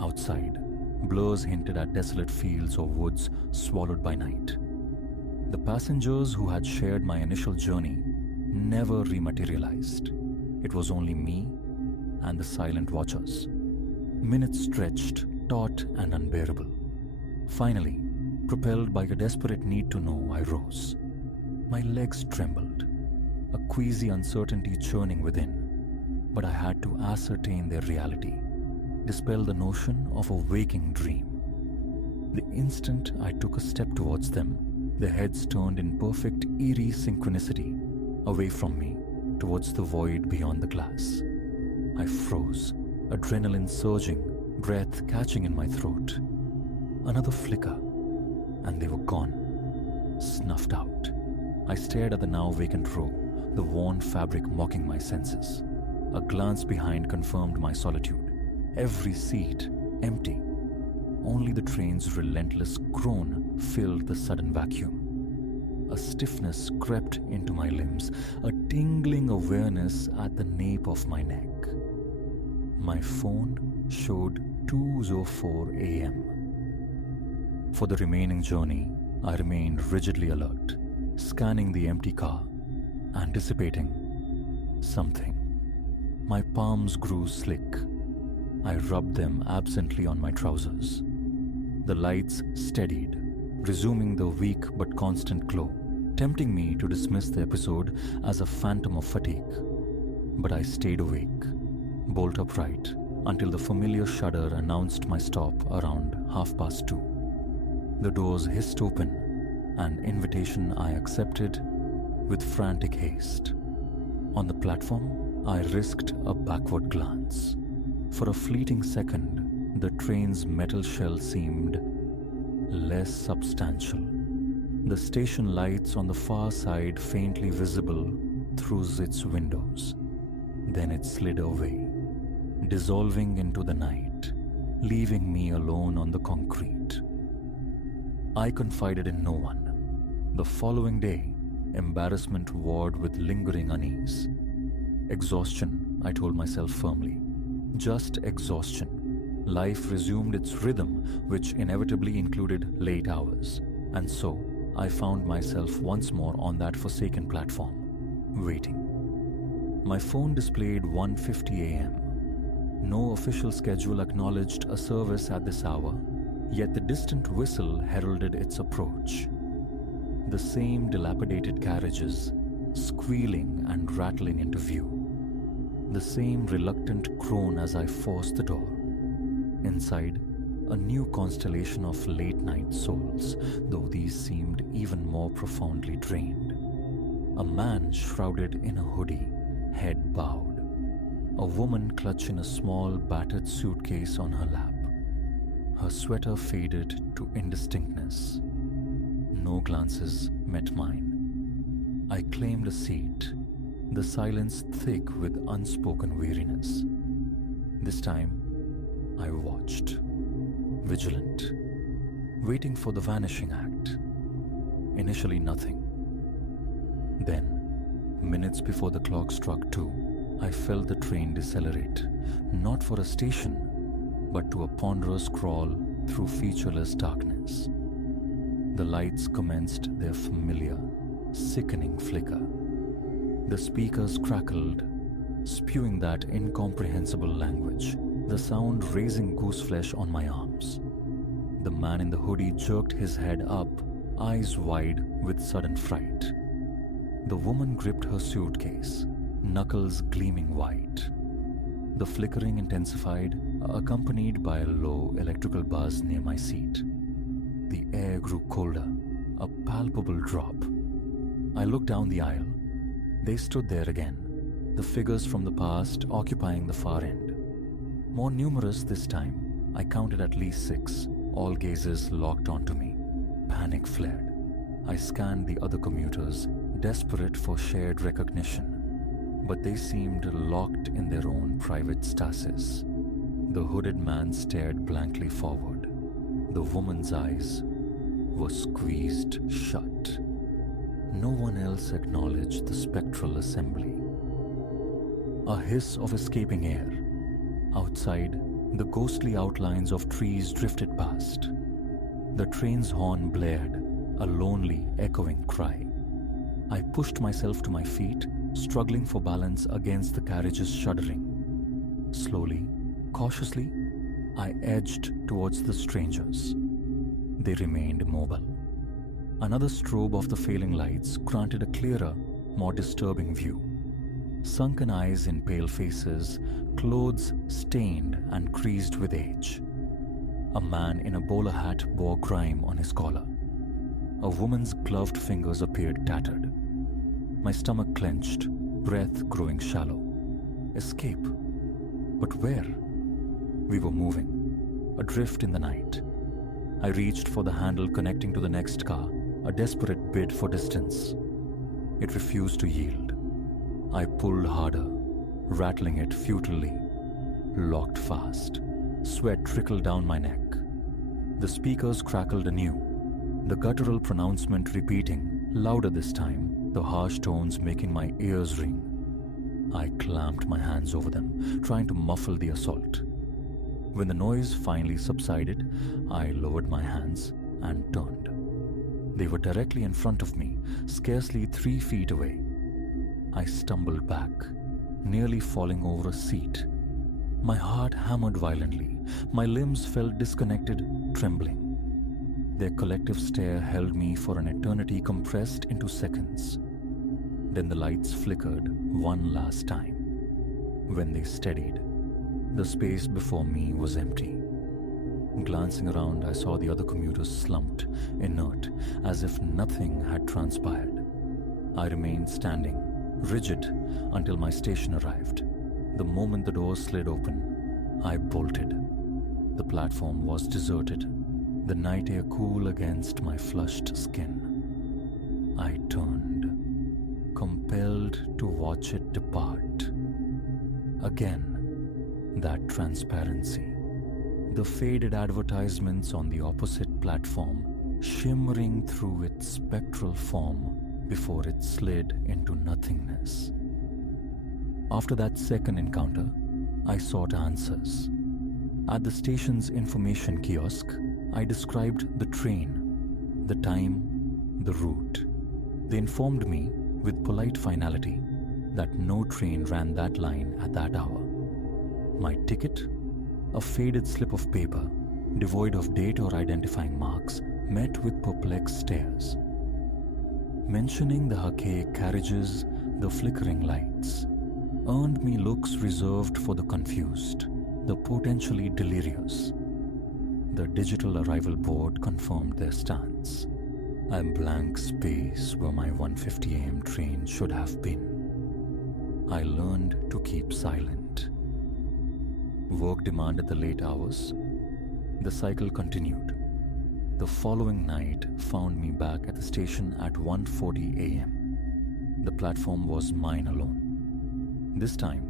Outside, blurs hinted at desolate fields or woods swallowed by night. The passengers who had shared my initial journey never rematerialized. It was only me and the silent watchers. Minutes stretched, taut and unbearable. Finally, propelled by a desperate need to know, I rose. My legs trembled, a queasy uncertainty churning within, but I had to ascertain their reality, dispel the notion of a waking dream. The instant I took a step towards them, their heads turned in perfect, eerie synchronicity, away from me, towards the void beyond the glass. I froze, adrenaline surging, breath catching in my throat. Another flicker, and they were gone, snuffed out. I stared at the now vacant row, the worn fabric mocking my senses. A glance behind confirmed my solitude. Every seat empty. Only the train's relentless groan filled the sudden vacuum. A stiffness crept into my limbs, a tingling awareness at the nape of my neck. My phone showed 2:04 a.m. For the remaining journey, I remained rigidly alert, scanning the empty car, anticipating something. My palms grew slick. I rubbed them absently on my trousers. The lights steadied, resuming the weak but constant glow, tempting me to dismiss the episode as a phantom of fatigue. But I stayed awake, bolt upright, until the familiar shudder announced my stop around 2:30. The doors hissed open, an invitation I accepted with frantic haste. On the platform, I risked a backward glance. For a fleeting second, the train's metal shell seemed less substantial. The station lights on the far side faintly visible through its windows. Then it slid away, dissolving into the night, leaving me alone on the concrete. I confided in no one. The following day, embarrassment warred with lingering unease. Exhaustion, I told myself firmly. Just exhaustion. Life resumed its rhythm, which inevitably included late hours. And so, I found myself once more on that forsaken platform, waiting. My phone displayed 1:50 a.m. No official schedule acknowledged a service at this hour, yet the distant whistle heralded its approach. The same dilapidated carriages, squealing and rattling into view. The same reluctant groan as I forced the door. Inside, a new constellation of late-night souls, though these seemed even more profoundly drained. A man shrouded in a hoodie, head bowed. A woman clutched in a small, battered suitcase on her lap. Her sweater faded to indistinctness. No glances met mine. I claimed a seat, the silence thick with unspoken weariness. This time, I watched, vigilant, waiting for the vanishing act. Initially nothing. Then, minutes before the clock struck 2, I felt the train decelerate, not for a station, but to a ponderous crawl through featureless darkness. The lights commenced their familiar, sickening flicker. The speakers crackled, spewing that incomprehensible language, the sound raising gooseflesh on my arms. The man in the hoodie jerked his head up, eyes wide with sudden fright. The woman gripped her suitcase, knuckles gleaming white. The flickering intensified, accompanied by a low electrical buzz near my seat. The air grew colder, a palpable drop. I looked down the aisle. They stood there again, the figures from the past occupying the far end. More numerous this time, I counted at least 6, all gazes locked onto me. Panic flared. I scanned the other commuters, desperate for shared recognition, but they seemed locked in their own private stasis. The hooded man stared blankly forward. The woman's eyes were squeezed shut. No one else acknowledged the spectral assembly. A hiss of escaping air. Outside, the ghostly outlines of trees drifted past. The train's horn blared, a lonely, echoing cry. I pushed myself to my feet, struggling for balance against the carriage's shuddering. Slowly, cautiously, I edged towards the strangers. They remained immobile. Another strobe of the failing lights granted a clearer, more disturbing view. Sunken eyes in pale faces, clothes stained and creased with age. A man in a bowler hat bore grime on his collar. A woman's gloved fingers appeared tattered. My stomach clenched, breath growing shallow. Escape? But where? We were moving, adrift in the night. I reached for the handle connecting to the next car, a desperate bid for distance. It refused to yield. I pulled harder, rattling it futilely. Locked fast. Sweat trickled down my neck. The speakers crackled anew, the guttural pronouncement repeating, louder this time, the harsh tones making my ears ring. I clamped my hands over them, trying to muffle the assault. When the noise finally subsided, I lowered my hands and turned. They were directly in front of me, scarcely 3 feet away. I stumbled back, nearly falling over a seat. My heart hammered violently. My limbs felt disconnected, trembling. Their collective stare held me for an eternity compressed into seconds. Then the lights flickered one last time. When they steadied, the space before me was empty. Glancing around, I saw the other commuters slumped, inert, as if nothing had transpired. I remained standing, rigid, until my station arrived. The moment the door slid open, I bolted. The platform was deserted, the night air cool against my flushed skin. I turned, compelled to watch it depart. Again, that transparency. The faded advertisements on the opposite platform shimmering through its spectral form before it slid into nothingness. After that second encounter, I sought answers. At the station's information kiosk, I described the train, the time, the route. They informed me, with polite finality, that no train ran that line at that hour. My ticket? A faded slip of paper, devoid of date or identifying marks, met with perplexed stares. Mentioning the archaic carriages, the flickering lights, earned me looks reserved for the confused, the potentially delirious. The digital arrival board confirmed their stance. A blank space where my 1:50 a.m. train should have been. I learned to keep silent. Work demanded the late hours. The cycle continued. The following night found me back at the station at 1:40 a.m. The platform was mine alone. This time,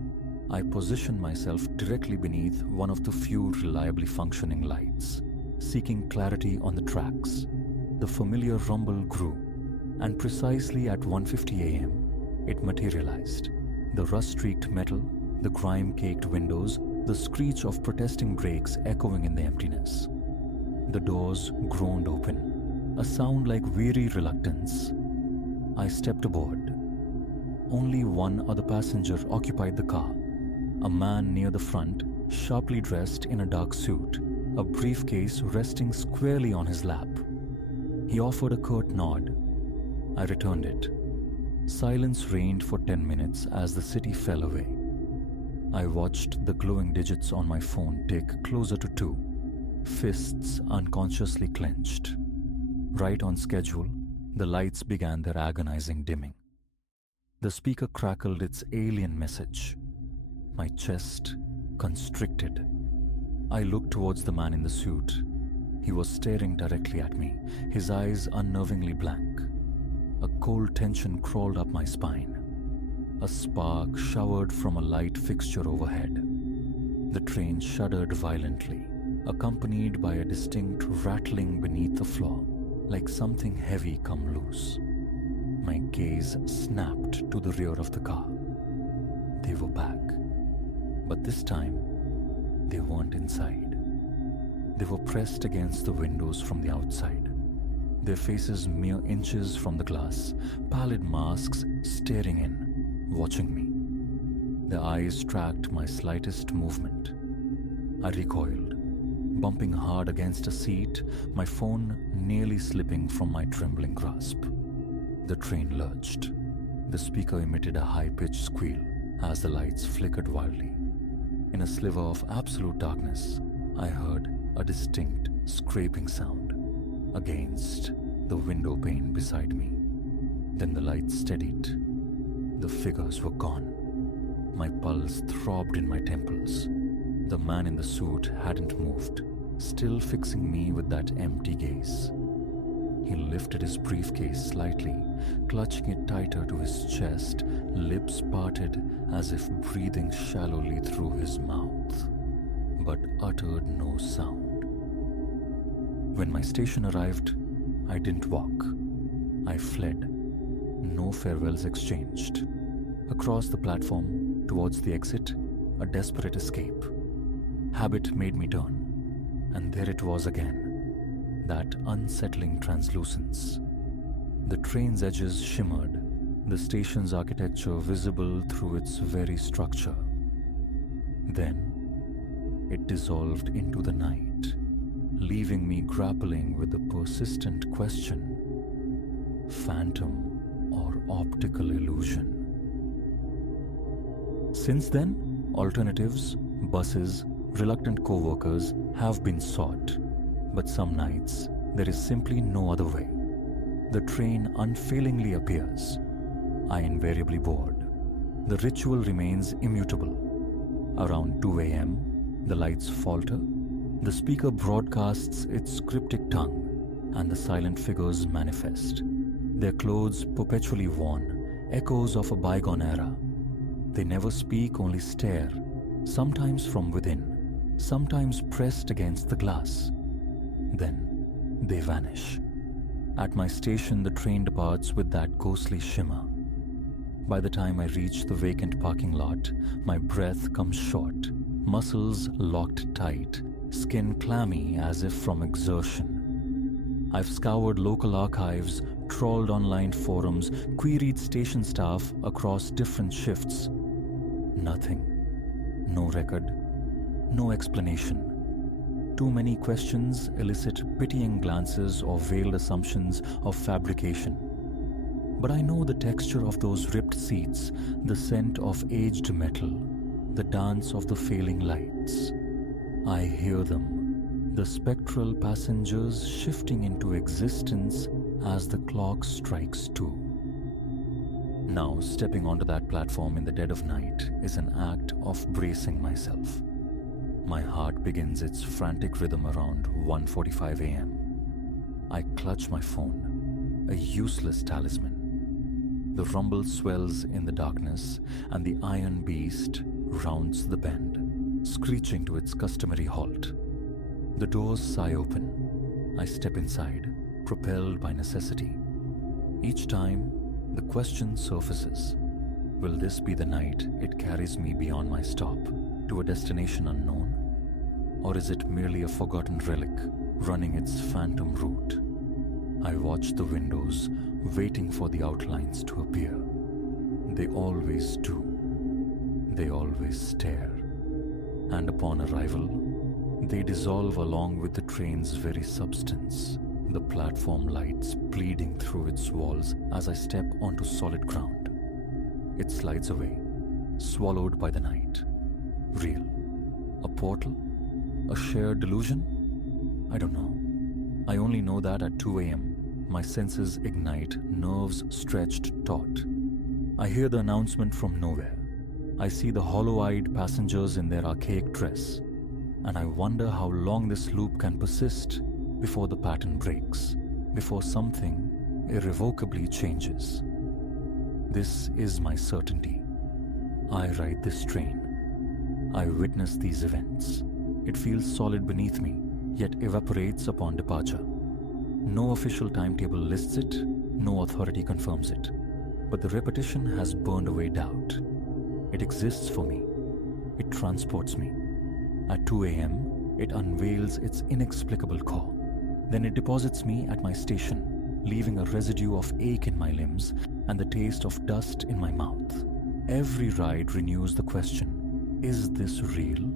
I positioned myself directly beneath one of the few reliably functioning lights, seeking clarity on the tracks. The familiar rumble grew, and precisely at 1:50 a.m., it materialized. The rust-streaked metal, the grime-caked windows, the screech of protesting brakes echoing in the emptiness. The doors groaned open, a sound like weary reluctance. I stepped aboard. Only one other passenger occupied the car, a man near the front, sharply dressed in a dark suit, a briefcase resting squarely on his lap. He offered a curt nod. I returned it. Silence reigned for 10 minutes as the city fell away. I watched the glowing digits on my phone tick closer to 2, fists unconsciously clenched. Right on schedule, the lights began their agonizing dimming. The speaker crackled its alien message. My chest constricted. I looked towards the man in the suit. He was staring directly at me, his eyes unnervingly blank. A cold tension crawled up my spine. A spark showered from a light fixture overhead. The train shuddered violently, accompanied by a distinct rattling beneath the floor, like something heavy come loose. My gaze snapped to the rear of the car. They were back. But this time, they weren't inside. They were pressed against the windows from the outside, their faces mere inches from the glass, pallid masks staring in, watching me. Their eyes tracked my slightest movement. I recoiled, bumping hard against a seat, my phone nearly slipping from my trembling grasp. The train lurched. The speaker emitted a high-pitched squeal as the lights flickered wildly. In a sliver of absolute darkness, I heard a distinct scraping sound against the window pane beside me. Then the lights steadied. The figures were gone. My pulse throbbed in my temples. The man in the suit hadn't moved, still fixing me with that empty gaze. He lifted his briefcase slightly, clutching it tighter to his chest, lips parted as if breathing shallowly through his mouth, but uttered no sound. When my station arrived, I didn't walk. I fled. No farewells exchanged. Across the platform, towards the exit, a desperate escape. Habit made me turn, and there it was again. That unsettling translucence. The train's edges shimmered, the station's architecture visible through its very structure. Then, it dissolved into the night, leaving me grappling with the persistent question: phantom or optical illusion? Since then, alternatives, buses, reluctant co-workers have been sought. But some nights, there is simply no other way. The train unfailingly appears. I invariably board. The ritual remains immutable. Around 2 a.m., the lights falter, the speaker broadcasts its cryptic tongue, and the silent figures manifest. Their clothes perpetually worn, echoes of a bygone era. They never speak, only stare, sometimes from within, sometimes pressed against the glass. Then they vanish. At my station, the train departs with that ghostly shimmer. By the time I reach the vacant parking lot, my breath comes short, muscles locked tight, skin clammy as if from exertion. I've scoured local archives, trawled online forums, queried station staff across different shifts. Nothing. No record. No explanation. Too many questions elicit pitying glances or veiled assumptions of fabrication. But I know the texture of those ripped seats, the scent of aged metal, the dance of the failing lights. I hear them, the spectral passengers shifting into existence as the clock strikes 2. Now, stepping onto that platform in the dead of night is an act of bracing myself. My heart begins its frantic rhythm around 1:45 a.m. I clutch my phone, a useless talisman. The rumble swells in the darkness, and the iron beast rounds the bend, screeching to its customary halt. The doors sigh open. I step inside, propelled by necessity. Each time, the question surfaces. Will this be the night it carries me beyond my stop, to a destination unknown? Or is it merely a forgotten relic, running its phantom route? I watch the windows, waiting for the outlines to appear. They always do. They always stare. And upon arrival, They dissolve along with the train's very substance, the platform lights bleeding through its walls as I step onto solid ground. It slides away, swallowed by the night. Real? A portal? A shared delusion? I don't know. I only know that at 2 a.m., my senses ignite, nerves stretched taut. I hear the announcement from nowhere. I see the hollow-eyed passengers in their archaic dress, and I wonder how long this loop can persist before the pattern breaks, before something irrevocably changes. This is my certainty. I ride this train. I witness these events. It feels solid beneath me, yet evaporates upon departure. No official timetable lists it, no authority confirms it. But the repetition has burned away doubt. It exists for me. It transports me. At 2 a.m., it unveils its inexplicable call. Then it deposits me at my station, leaving a residue of ache in my limbs and the taste of dust in my mouth. Every ride renews the question, is this real?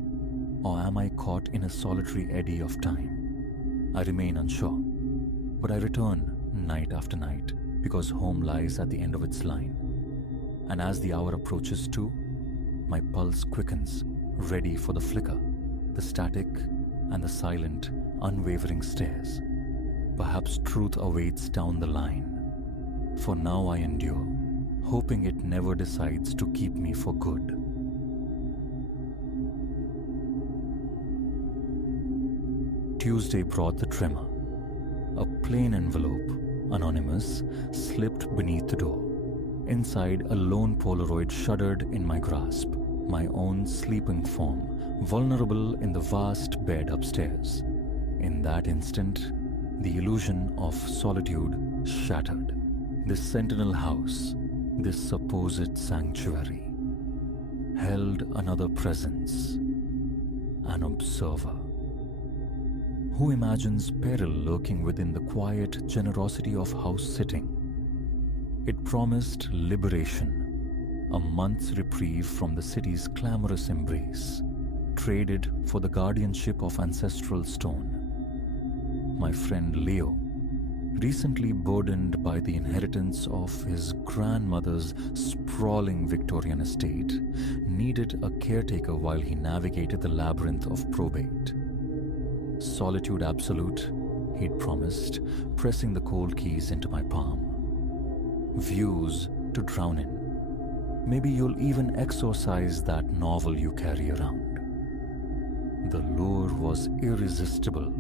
Or am I caught in a solitary eddy of time? I remain unsure. But I return night after night because home lies at the end of its line. And as the hour approaches 2, my pulse quickens, ready for the flicker, the static, and the silent, unwavering stares. Perhaps truth awaits down the line. For now I endure, hoping it never decides to keep me for good. Tuesday brought the tremor. A plain envelope, anonymous, slipped beneath the door. Inside, a lone Polaroid shuddered in my grasp, my own sleeping form, vulnerable in the vast bed upstairs. In that instant, the illusion of solitude shattered. This sentinel house, this supposed sanctuary, held another presence, an observer. Who imagines peril lurking within the quiet generosity of house-sitting? It promised liberation, a month's reprieve from the city's clamorous embrace, traded for the guardianship of ancestral stone. My friend Leo, recently burdened by the inheritance of his grandmother's sprawling Victorian estate, needed a caretaker while he navigated the labyrinth of probate. Solitude absolute, he'd promised, pressing the cold keys into my palm. Views to drown in. Maybe you'll even exorcise that novel you carry around. The lure was irresistible.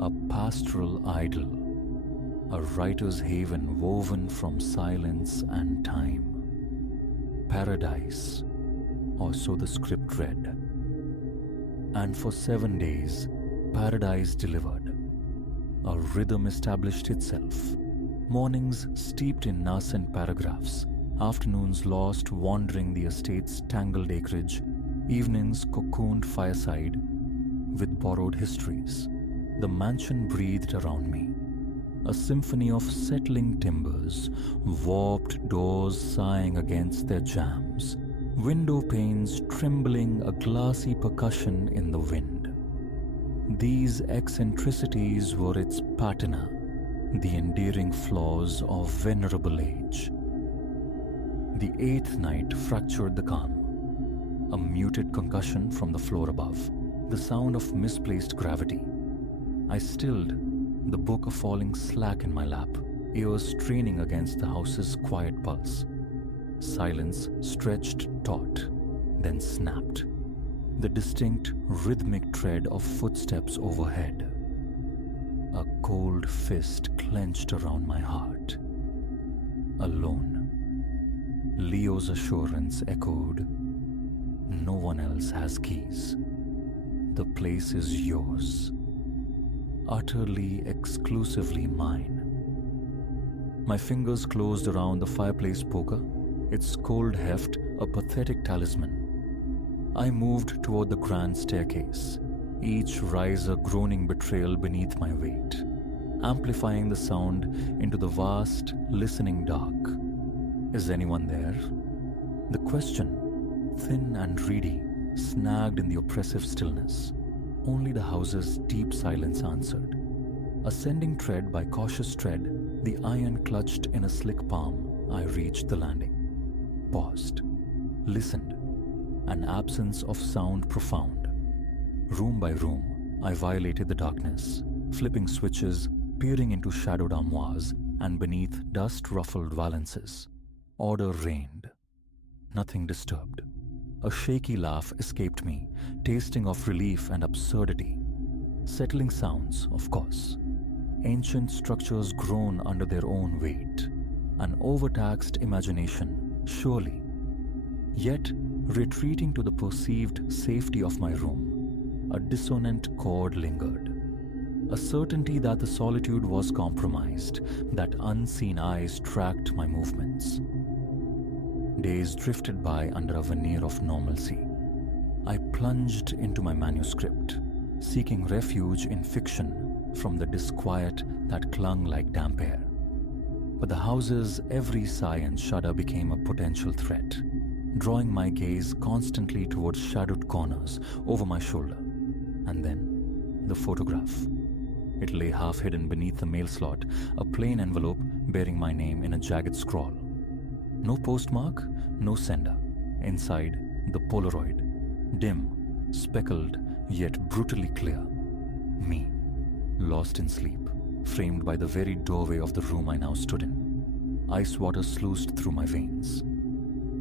A pastoral idyll. A writer's haven woven from silence and time. Paradise, or so the script read. And for 7 days, paradise delivered. A rhythm established itself. Mornings steeped in nascent paragraphs, afternoons lost wandering the estate's tangled acreage, evenings cocooned fireside with borrowed histories. The mansion breathed around me, a symphony of settling timbers, warped doors sighing against their jambs, window panes trembling a glassy percussion in the wind. These eccentricities were its patina, the endearing flaws of venerable age. The 8th night fractured the calm. A muted concussion from the floor above, the sound of misplaced gravity. I stilled, the book falling slack in my lap, ears straining against the house's quiet pulse. Silence stretched taut, then snapped. The distinct, rhythmic tread of footsteps overhead. A cold fist clenched around my heart. Alone. Leo's assurance echoed, "No one else has keys. The place is yours. Utterly, exclusively mine." My fingers closed around the fireplace poker, its cold heft a pathetic talisman. I moved toward the grand staircase, each riser groaning betrayal beneath my weight, amplifying the sound into the vast, listening dark. Is anyone there? The question, thin and reedy, snagged in the oppressive stillness. Only the house's deep silence answered. Ascending tread by cautious tread, the iron clutched in a slick palm, I reached the landing. Paused. Listened. An absence of sound profound. Room by room, I violated the darkness, flipping switches, peering into shadowed armoires, and beneath dust-ruffled valances. Order reigned. Nothing disturbed. A shaky laugh escaped me, tasting of relief and absurdity. Settling sounds, of course. Ancient structures groan under their own weight. An overtaxed imagination, surely. Yet, retreating to the perceived safety of my room, a dissonant chord lingered. A certainty that the solitude was compromised, that unseen eyes tracked my movements. Days drifted by under a veneer of normalcy. I plunged into my manuscript, seeking refuge in fiction from the disquiet that clung like damp air. But the house's every sigh and shudder became a potential threat, drawing my gaze constantly towards shadowed corners over my shoulder. And then, the photograph. It lay half hidden beneath the mail slot, a plain envelope bearing my name in a jagged scrawl. No postmark, no sender. Inside, the Polaroid. Dim, speckled, yet brutally clear. Me, lost in sleep, framed by the very doorway of the room I now stood in. Ice water sluiced through my veins.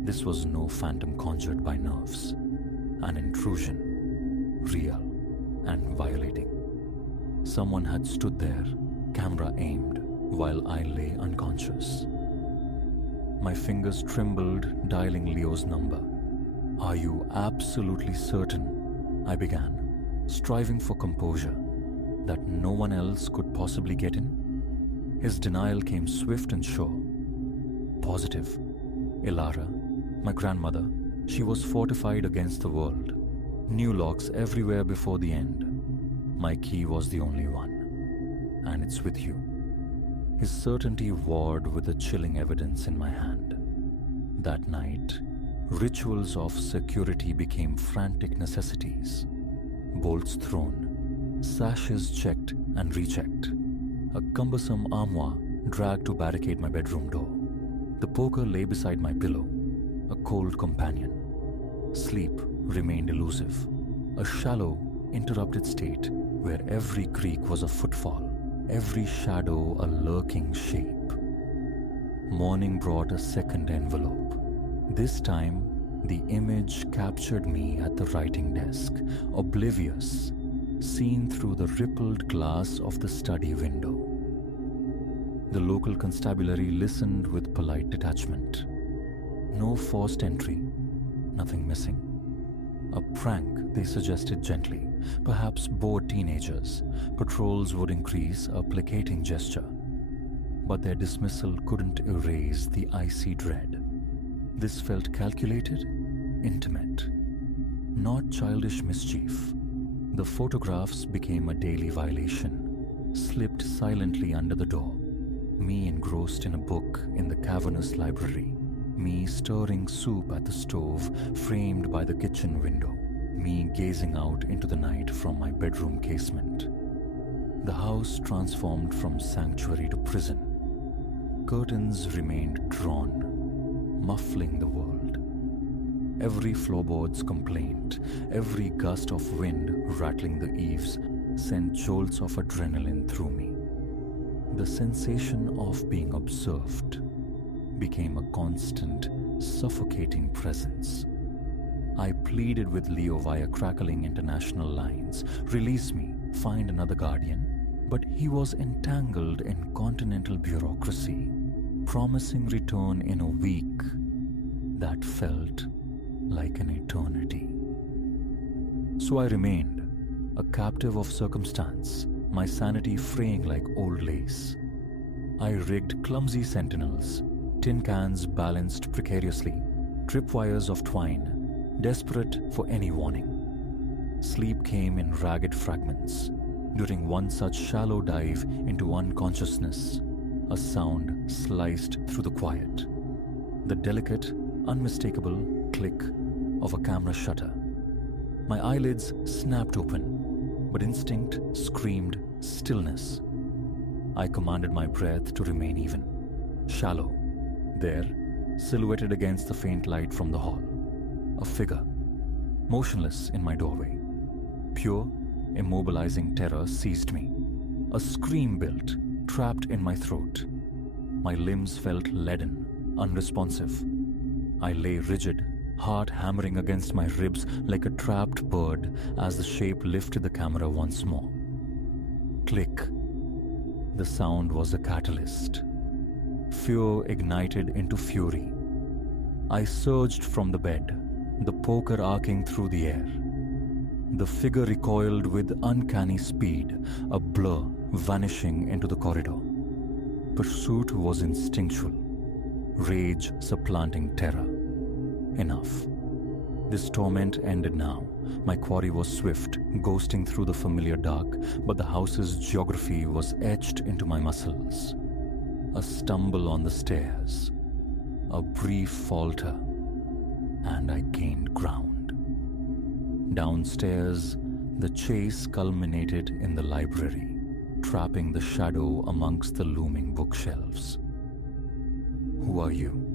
This was no phantom conjured by nerves. An intrusion, real and violating. Someone had stood there, camera aimed, while I lay unconscious. My fingers trembled, dialing Leo's number. "Are you absolutely certain?" I began, striving for composure, "that no one else could possibly get in?" His denial came swift and sure. "Positive. Ilara, my grandmother, she was fortified against the world. New locks everywhere before the end. My key was the only one. And it's with you." His certainty warred with the chilling evidence in my hand. That night, rituals of security became frantic necessities. Bolts thrown, sashes checked and rechecked. A cumbersome armoire dragged to barricade my bedroom door. The poker lay beside my pillow, a cold companion. Sleep remained elusive, a shallow, interrupted state where every creak was a footfall, every shadow a lurking shape. Morning brought a second envelope. This time, the image captured me at the writing desk, oblivious, seen through the rippled glass of the study window. The local constabulary listened with polite detachment. No forced entry, nothing missing. A prank, they suggested gently, perhaps bored teenagers. Patrols would increase, a placating gesture. But their dismissal couldn't erase the icy dread. This felt calculated, intimate. Not childish mischief. The photographs became a daily violation, slipped silently under the door. Me engrossed in a book in the cavernous library. Me stirring soup at the stove framed by the kitchen window. Me gazing out into the night from my bedroom casement. The house transformed from sanctuary to prison. Curtains remained drawn, muffling the world. Every floorboard's complaint, every gust of wind rattling the eaves sent jolts of adrenaline through me. The sensation of being observed became a constant, suffocating presence. I pleaded with Leo via crackling international lines, "Release me, find another guardian." But he was entangled in continental bureaucracy, promising return in a week that felt like an eternity. So I remained, a captive of circumstance, my sanity fraying like old lace. I rigged clumsy sentinels, tin cans balanced precariously, tripwires of twine, desperate for any warning. Sleep came in ragged fragments. During one such shallow dive into unconsciousness, a sound sliced through the quiet. The delicate, unmistakable click of a camera shutter. My eyelids snapped open. but instinct screamed stillness. I commanded my breath to remain even, shallow. There, silhouetted against the faint light from the hall, a figure, motionless in my doorway. Pure, immobilizing terror seized me. A scream built, trapped in my throat. My limbs felt leaden, unresponsive. I lay rigid, heart hammering against my ribs like a trapped bird as the shape lifted the camera once more. Click. The sound was a catalyst. Fear ignited into fury. I surged from the bed, the poker arcing through the air. The figure recoiled with uncanny speed, a blur vanishing into the corridor. Pursuit was instinctual, rage supplanting terror. Enough. This torment ended now. My quarry was swift, ghosting through the familiar dark, but the house's geography was etched into my muscles. A stumble on the stairs, a brief falter, and I gained ground. Downstairs, the chase culminated in the library, trapping the shadow amongst the looming bookshelves. Who are you?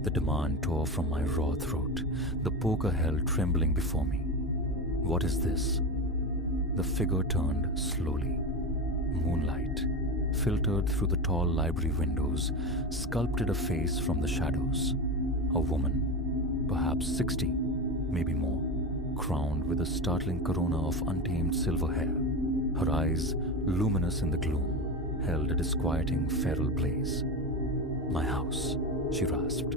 The demand tore from my raw throat, the poker held trembling before me. What is this? The figure turned slowly. Moonlight, filtered through the tall library windows, sculpted a face from the shadows. A woman, perhaps 60, maybe more, crowned with a startling corona of untamed silver hair. Her eyes, luminous in the gloom, held a disquieting feral blaze. My house, she rasped,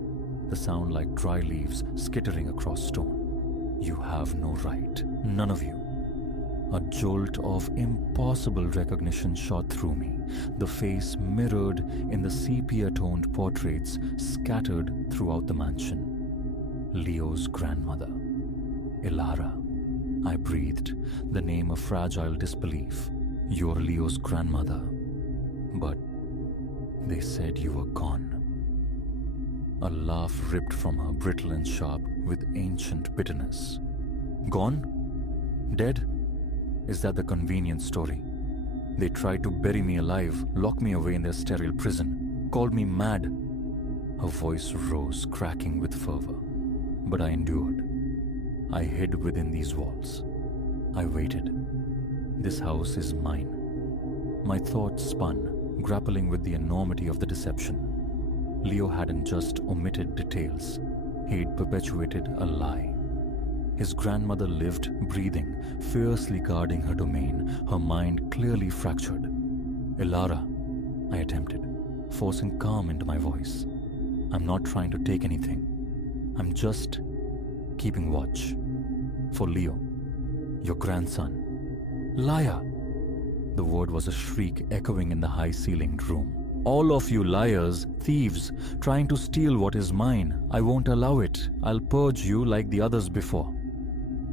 the sound like dry leaves skittering across stone. You have no right, none of you. A jolt of impossible recognition shot through me, the face mirrored in the sepia-toned portraits scattered throughout the mansion. Leo's grandmother. Elara. I breathed, the name of fragile disbelief. You're Leo's grandmother. But they said you were gone. A laugh ripped from her, brittle and sharp, with ancient bitterness. Gone? Dead? Is that the convenient story? They tried to bury me alive, lock me away in their sterile prison, called me mad. Her voice rose, cracking with fervor. But I endured. I hid within these walls. I waited. This house is mine. My thoughts spun, grappling with the enormity of the deception. Leo hadn't just omitted details. He'd perpetuated a lie. His grandmother lived, breathing, fiercely guarding her domain, her mind clearly fractured. Elara, I attempted, forcing calm into my voice. I'm not trying to take anything. I'm just keeping watch. For Leo, your grandson. Liar! The word was a shriek echoing in the high-ceilinged room. All of you liars, thieves, trying to steal what is mine. I won't allow it. I'll purge you like the others before.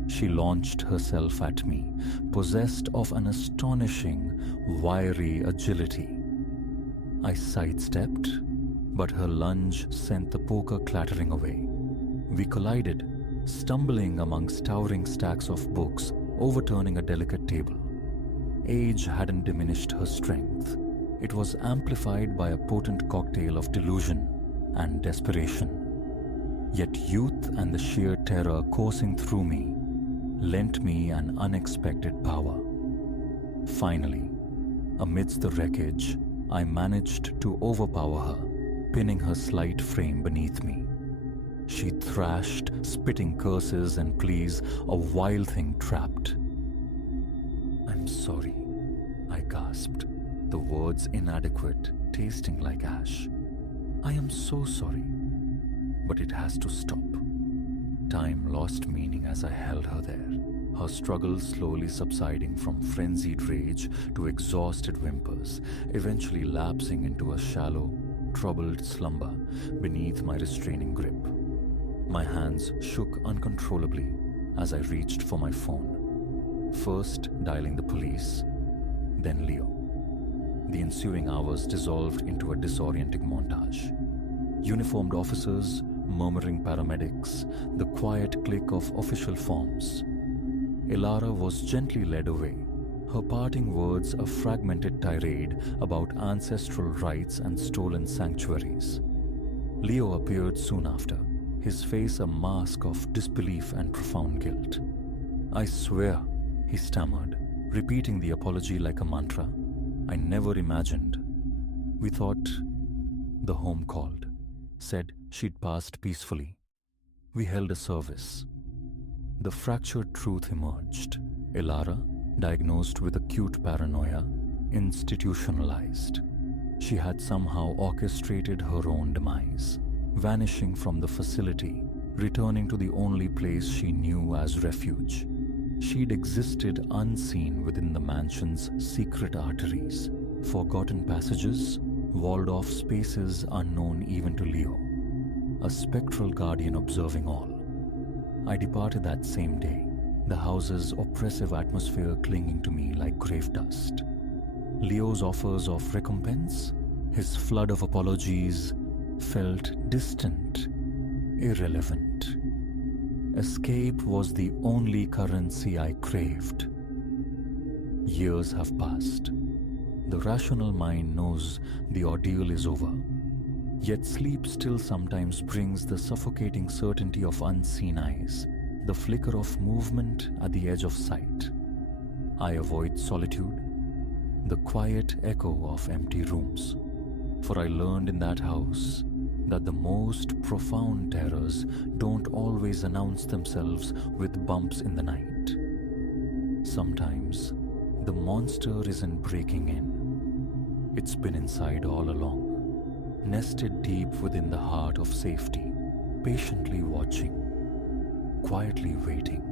She launched herself at me, possessed of an astonishing, wiry agility. I sidestepped, but her lunge sent the poker clattering away. We collided, stumbling amongst towering stacks of books, overturning a delicate table. Age hadn't diminished her strength. It was amplified by a potent cocktail of delusion and desperation. Yet youth and the sheer terror coursing through me lent me an unexpected power. Finally, amidst the wreckage, I managed to overpower her, pinning her slight frame beneath me. She thrashed, spitting curses and pleas, a wild thing trapped. I'm sorry, I gasped, the words inadequate, tasting like ash. I am so sorry, but it has to stop. Time lost meaning as I held her there, her struggle slowly subsiding from frenzied rage to exhausted whimpers, eventually lapsing into a shallow, troubled slumber beneath my restraining grip. My hands shook uncontrollably as I reached for my phone, first dialing the police, then Leo. The ensuing hours dissolved into a disorienting montage. Uniformed officers, murmuring paramedics, the quiet click of official forms. Elara was gently led away, Her parting words a fragmented tirade about ancestral rites and stolen sanctuaries. Leo appeared soon after, his face a mask of disbelief and profound guilt. "I swear," he stammered, repeating the apology like a mantra. "I never imagined. We thought..." The home called, said she'd passed peacefully. We held a service. The fractured truth emerged. Elara, diagnosed with acute paranoia, institutionalized. She had somehow orchestrated her own demise, vanishing from the facility, returning to the only place she knew as refuge. She'd existed unseen within the mansion's secret arteries, forgotten passages, walled-off spaces unknown even to Leo, a spectral guardian observing all. I departed that same day, the house's oppressive atmosphere clinging to me like grave dust. Leo's offers of recompense, his flood of apologies, felt distant, irrelevant. Escape was the only currency I craved. Years have passed. The rational mind knows the ordeal is over. Yet sleep still sometimes brings the suffocating certainty of unseen eyes, the flicker of movement at the edge of sight. I avoid solitude, the quiet echo of empty rooms, for I learned in that house that the most profound terrors don't always announce themselves with bumps in the night. Sometimes the monster isn't breaking in. It's been inside all along, nested deep within the heart of safety, patiently watching, quietly waiting.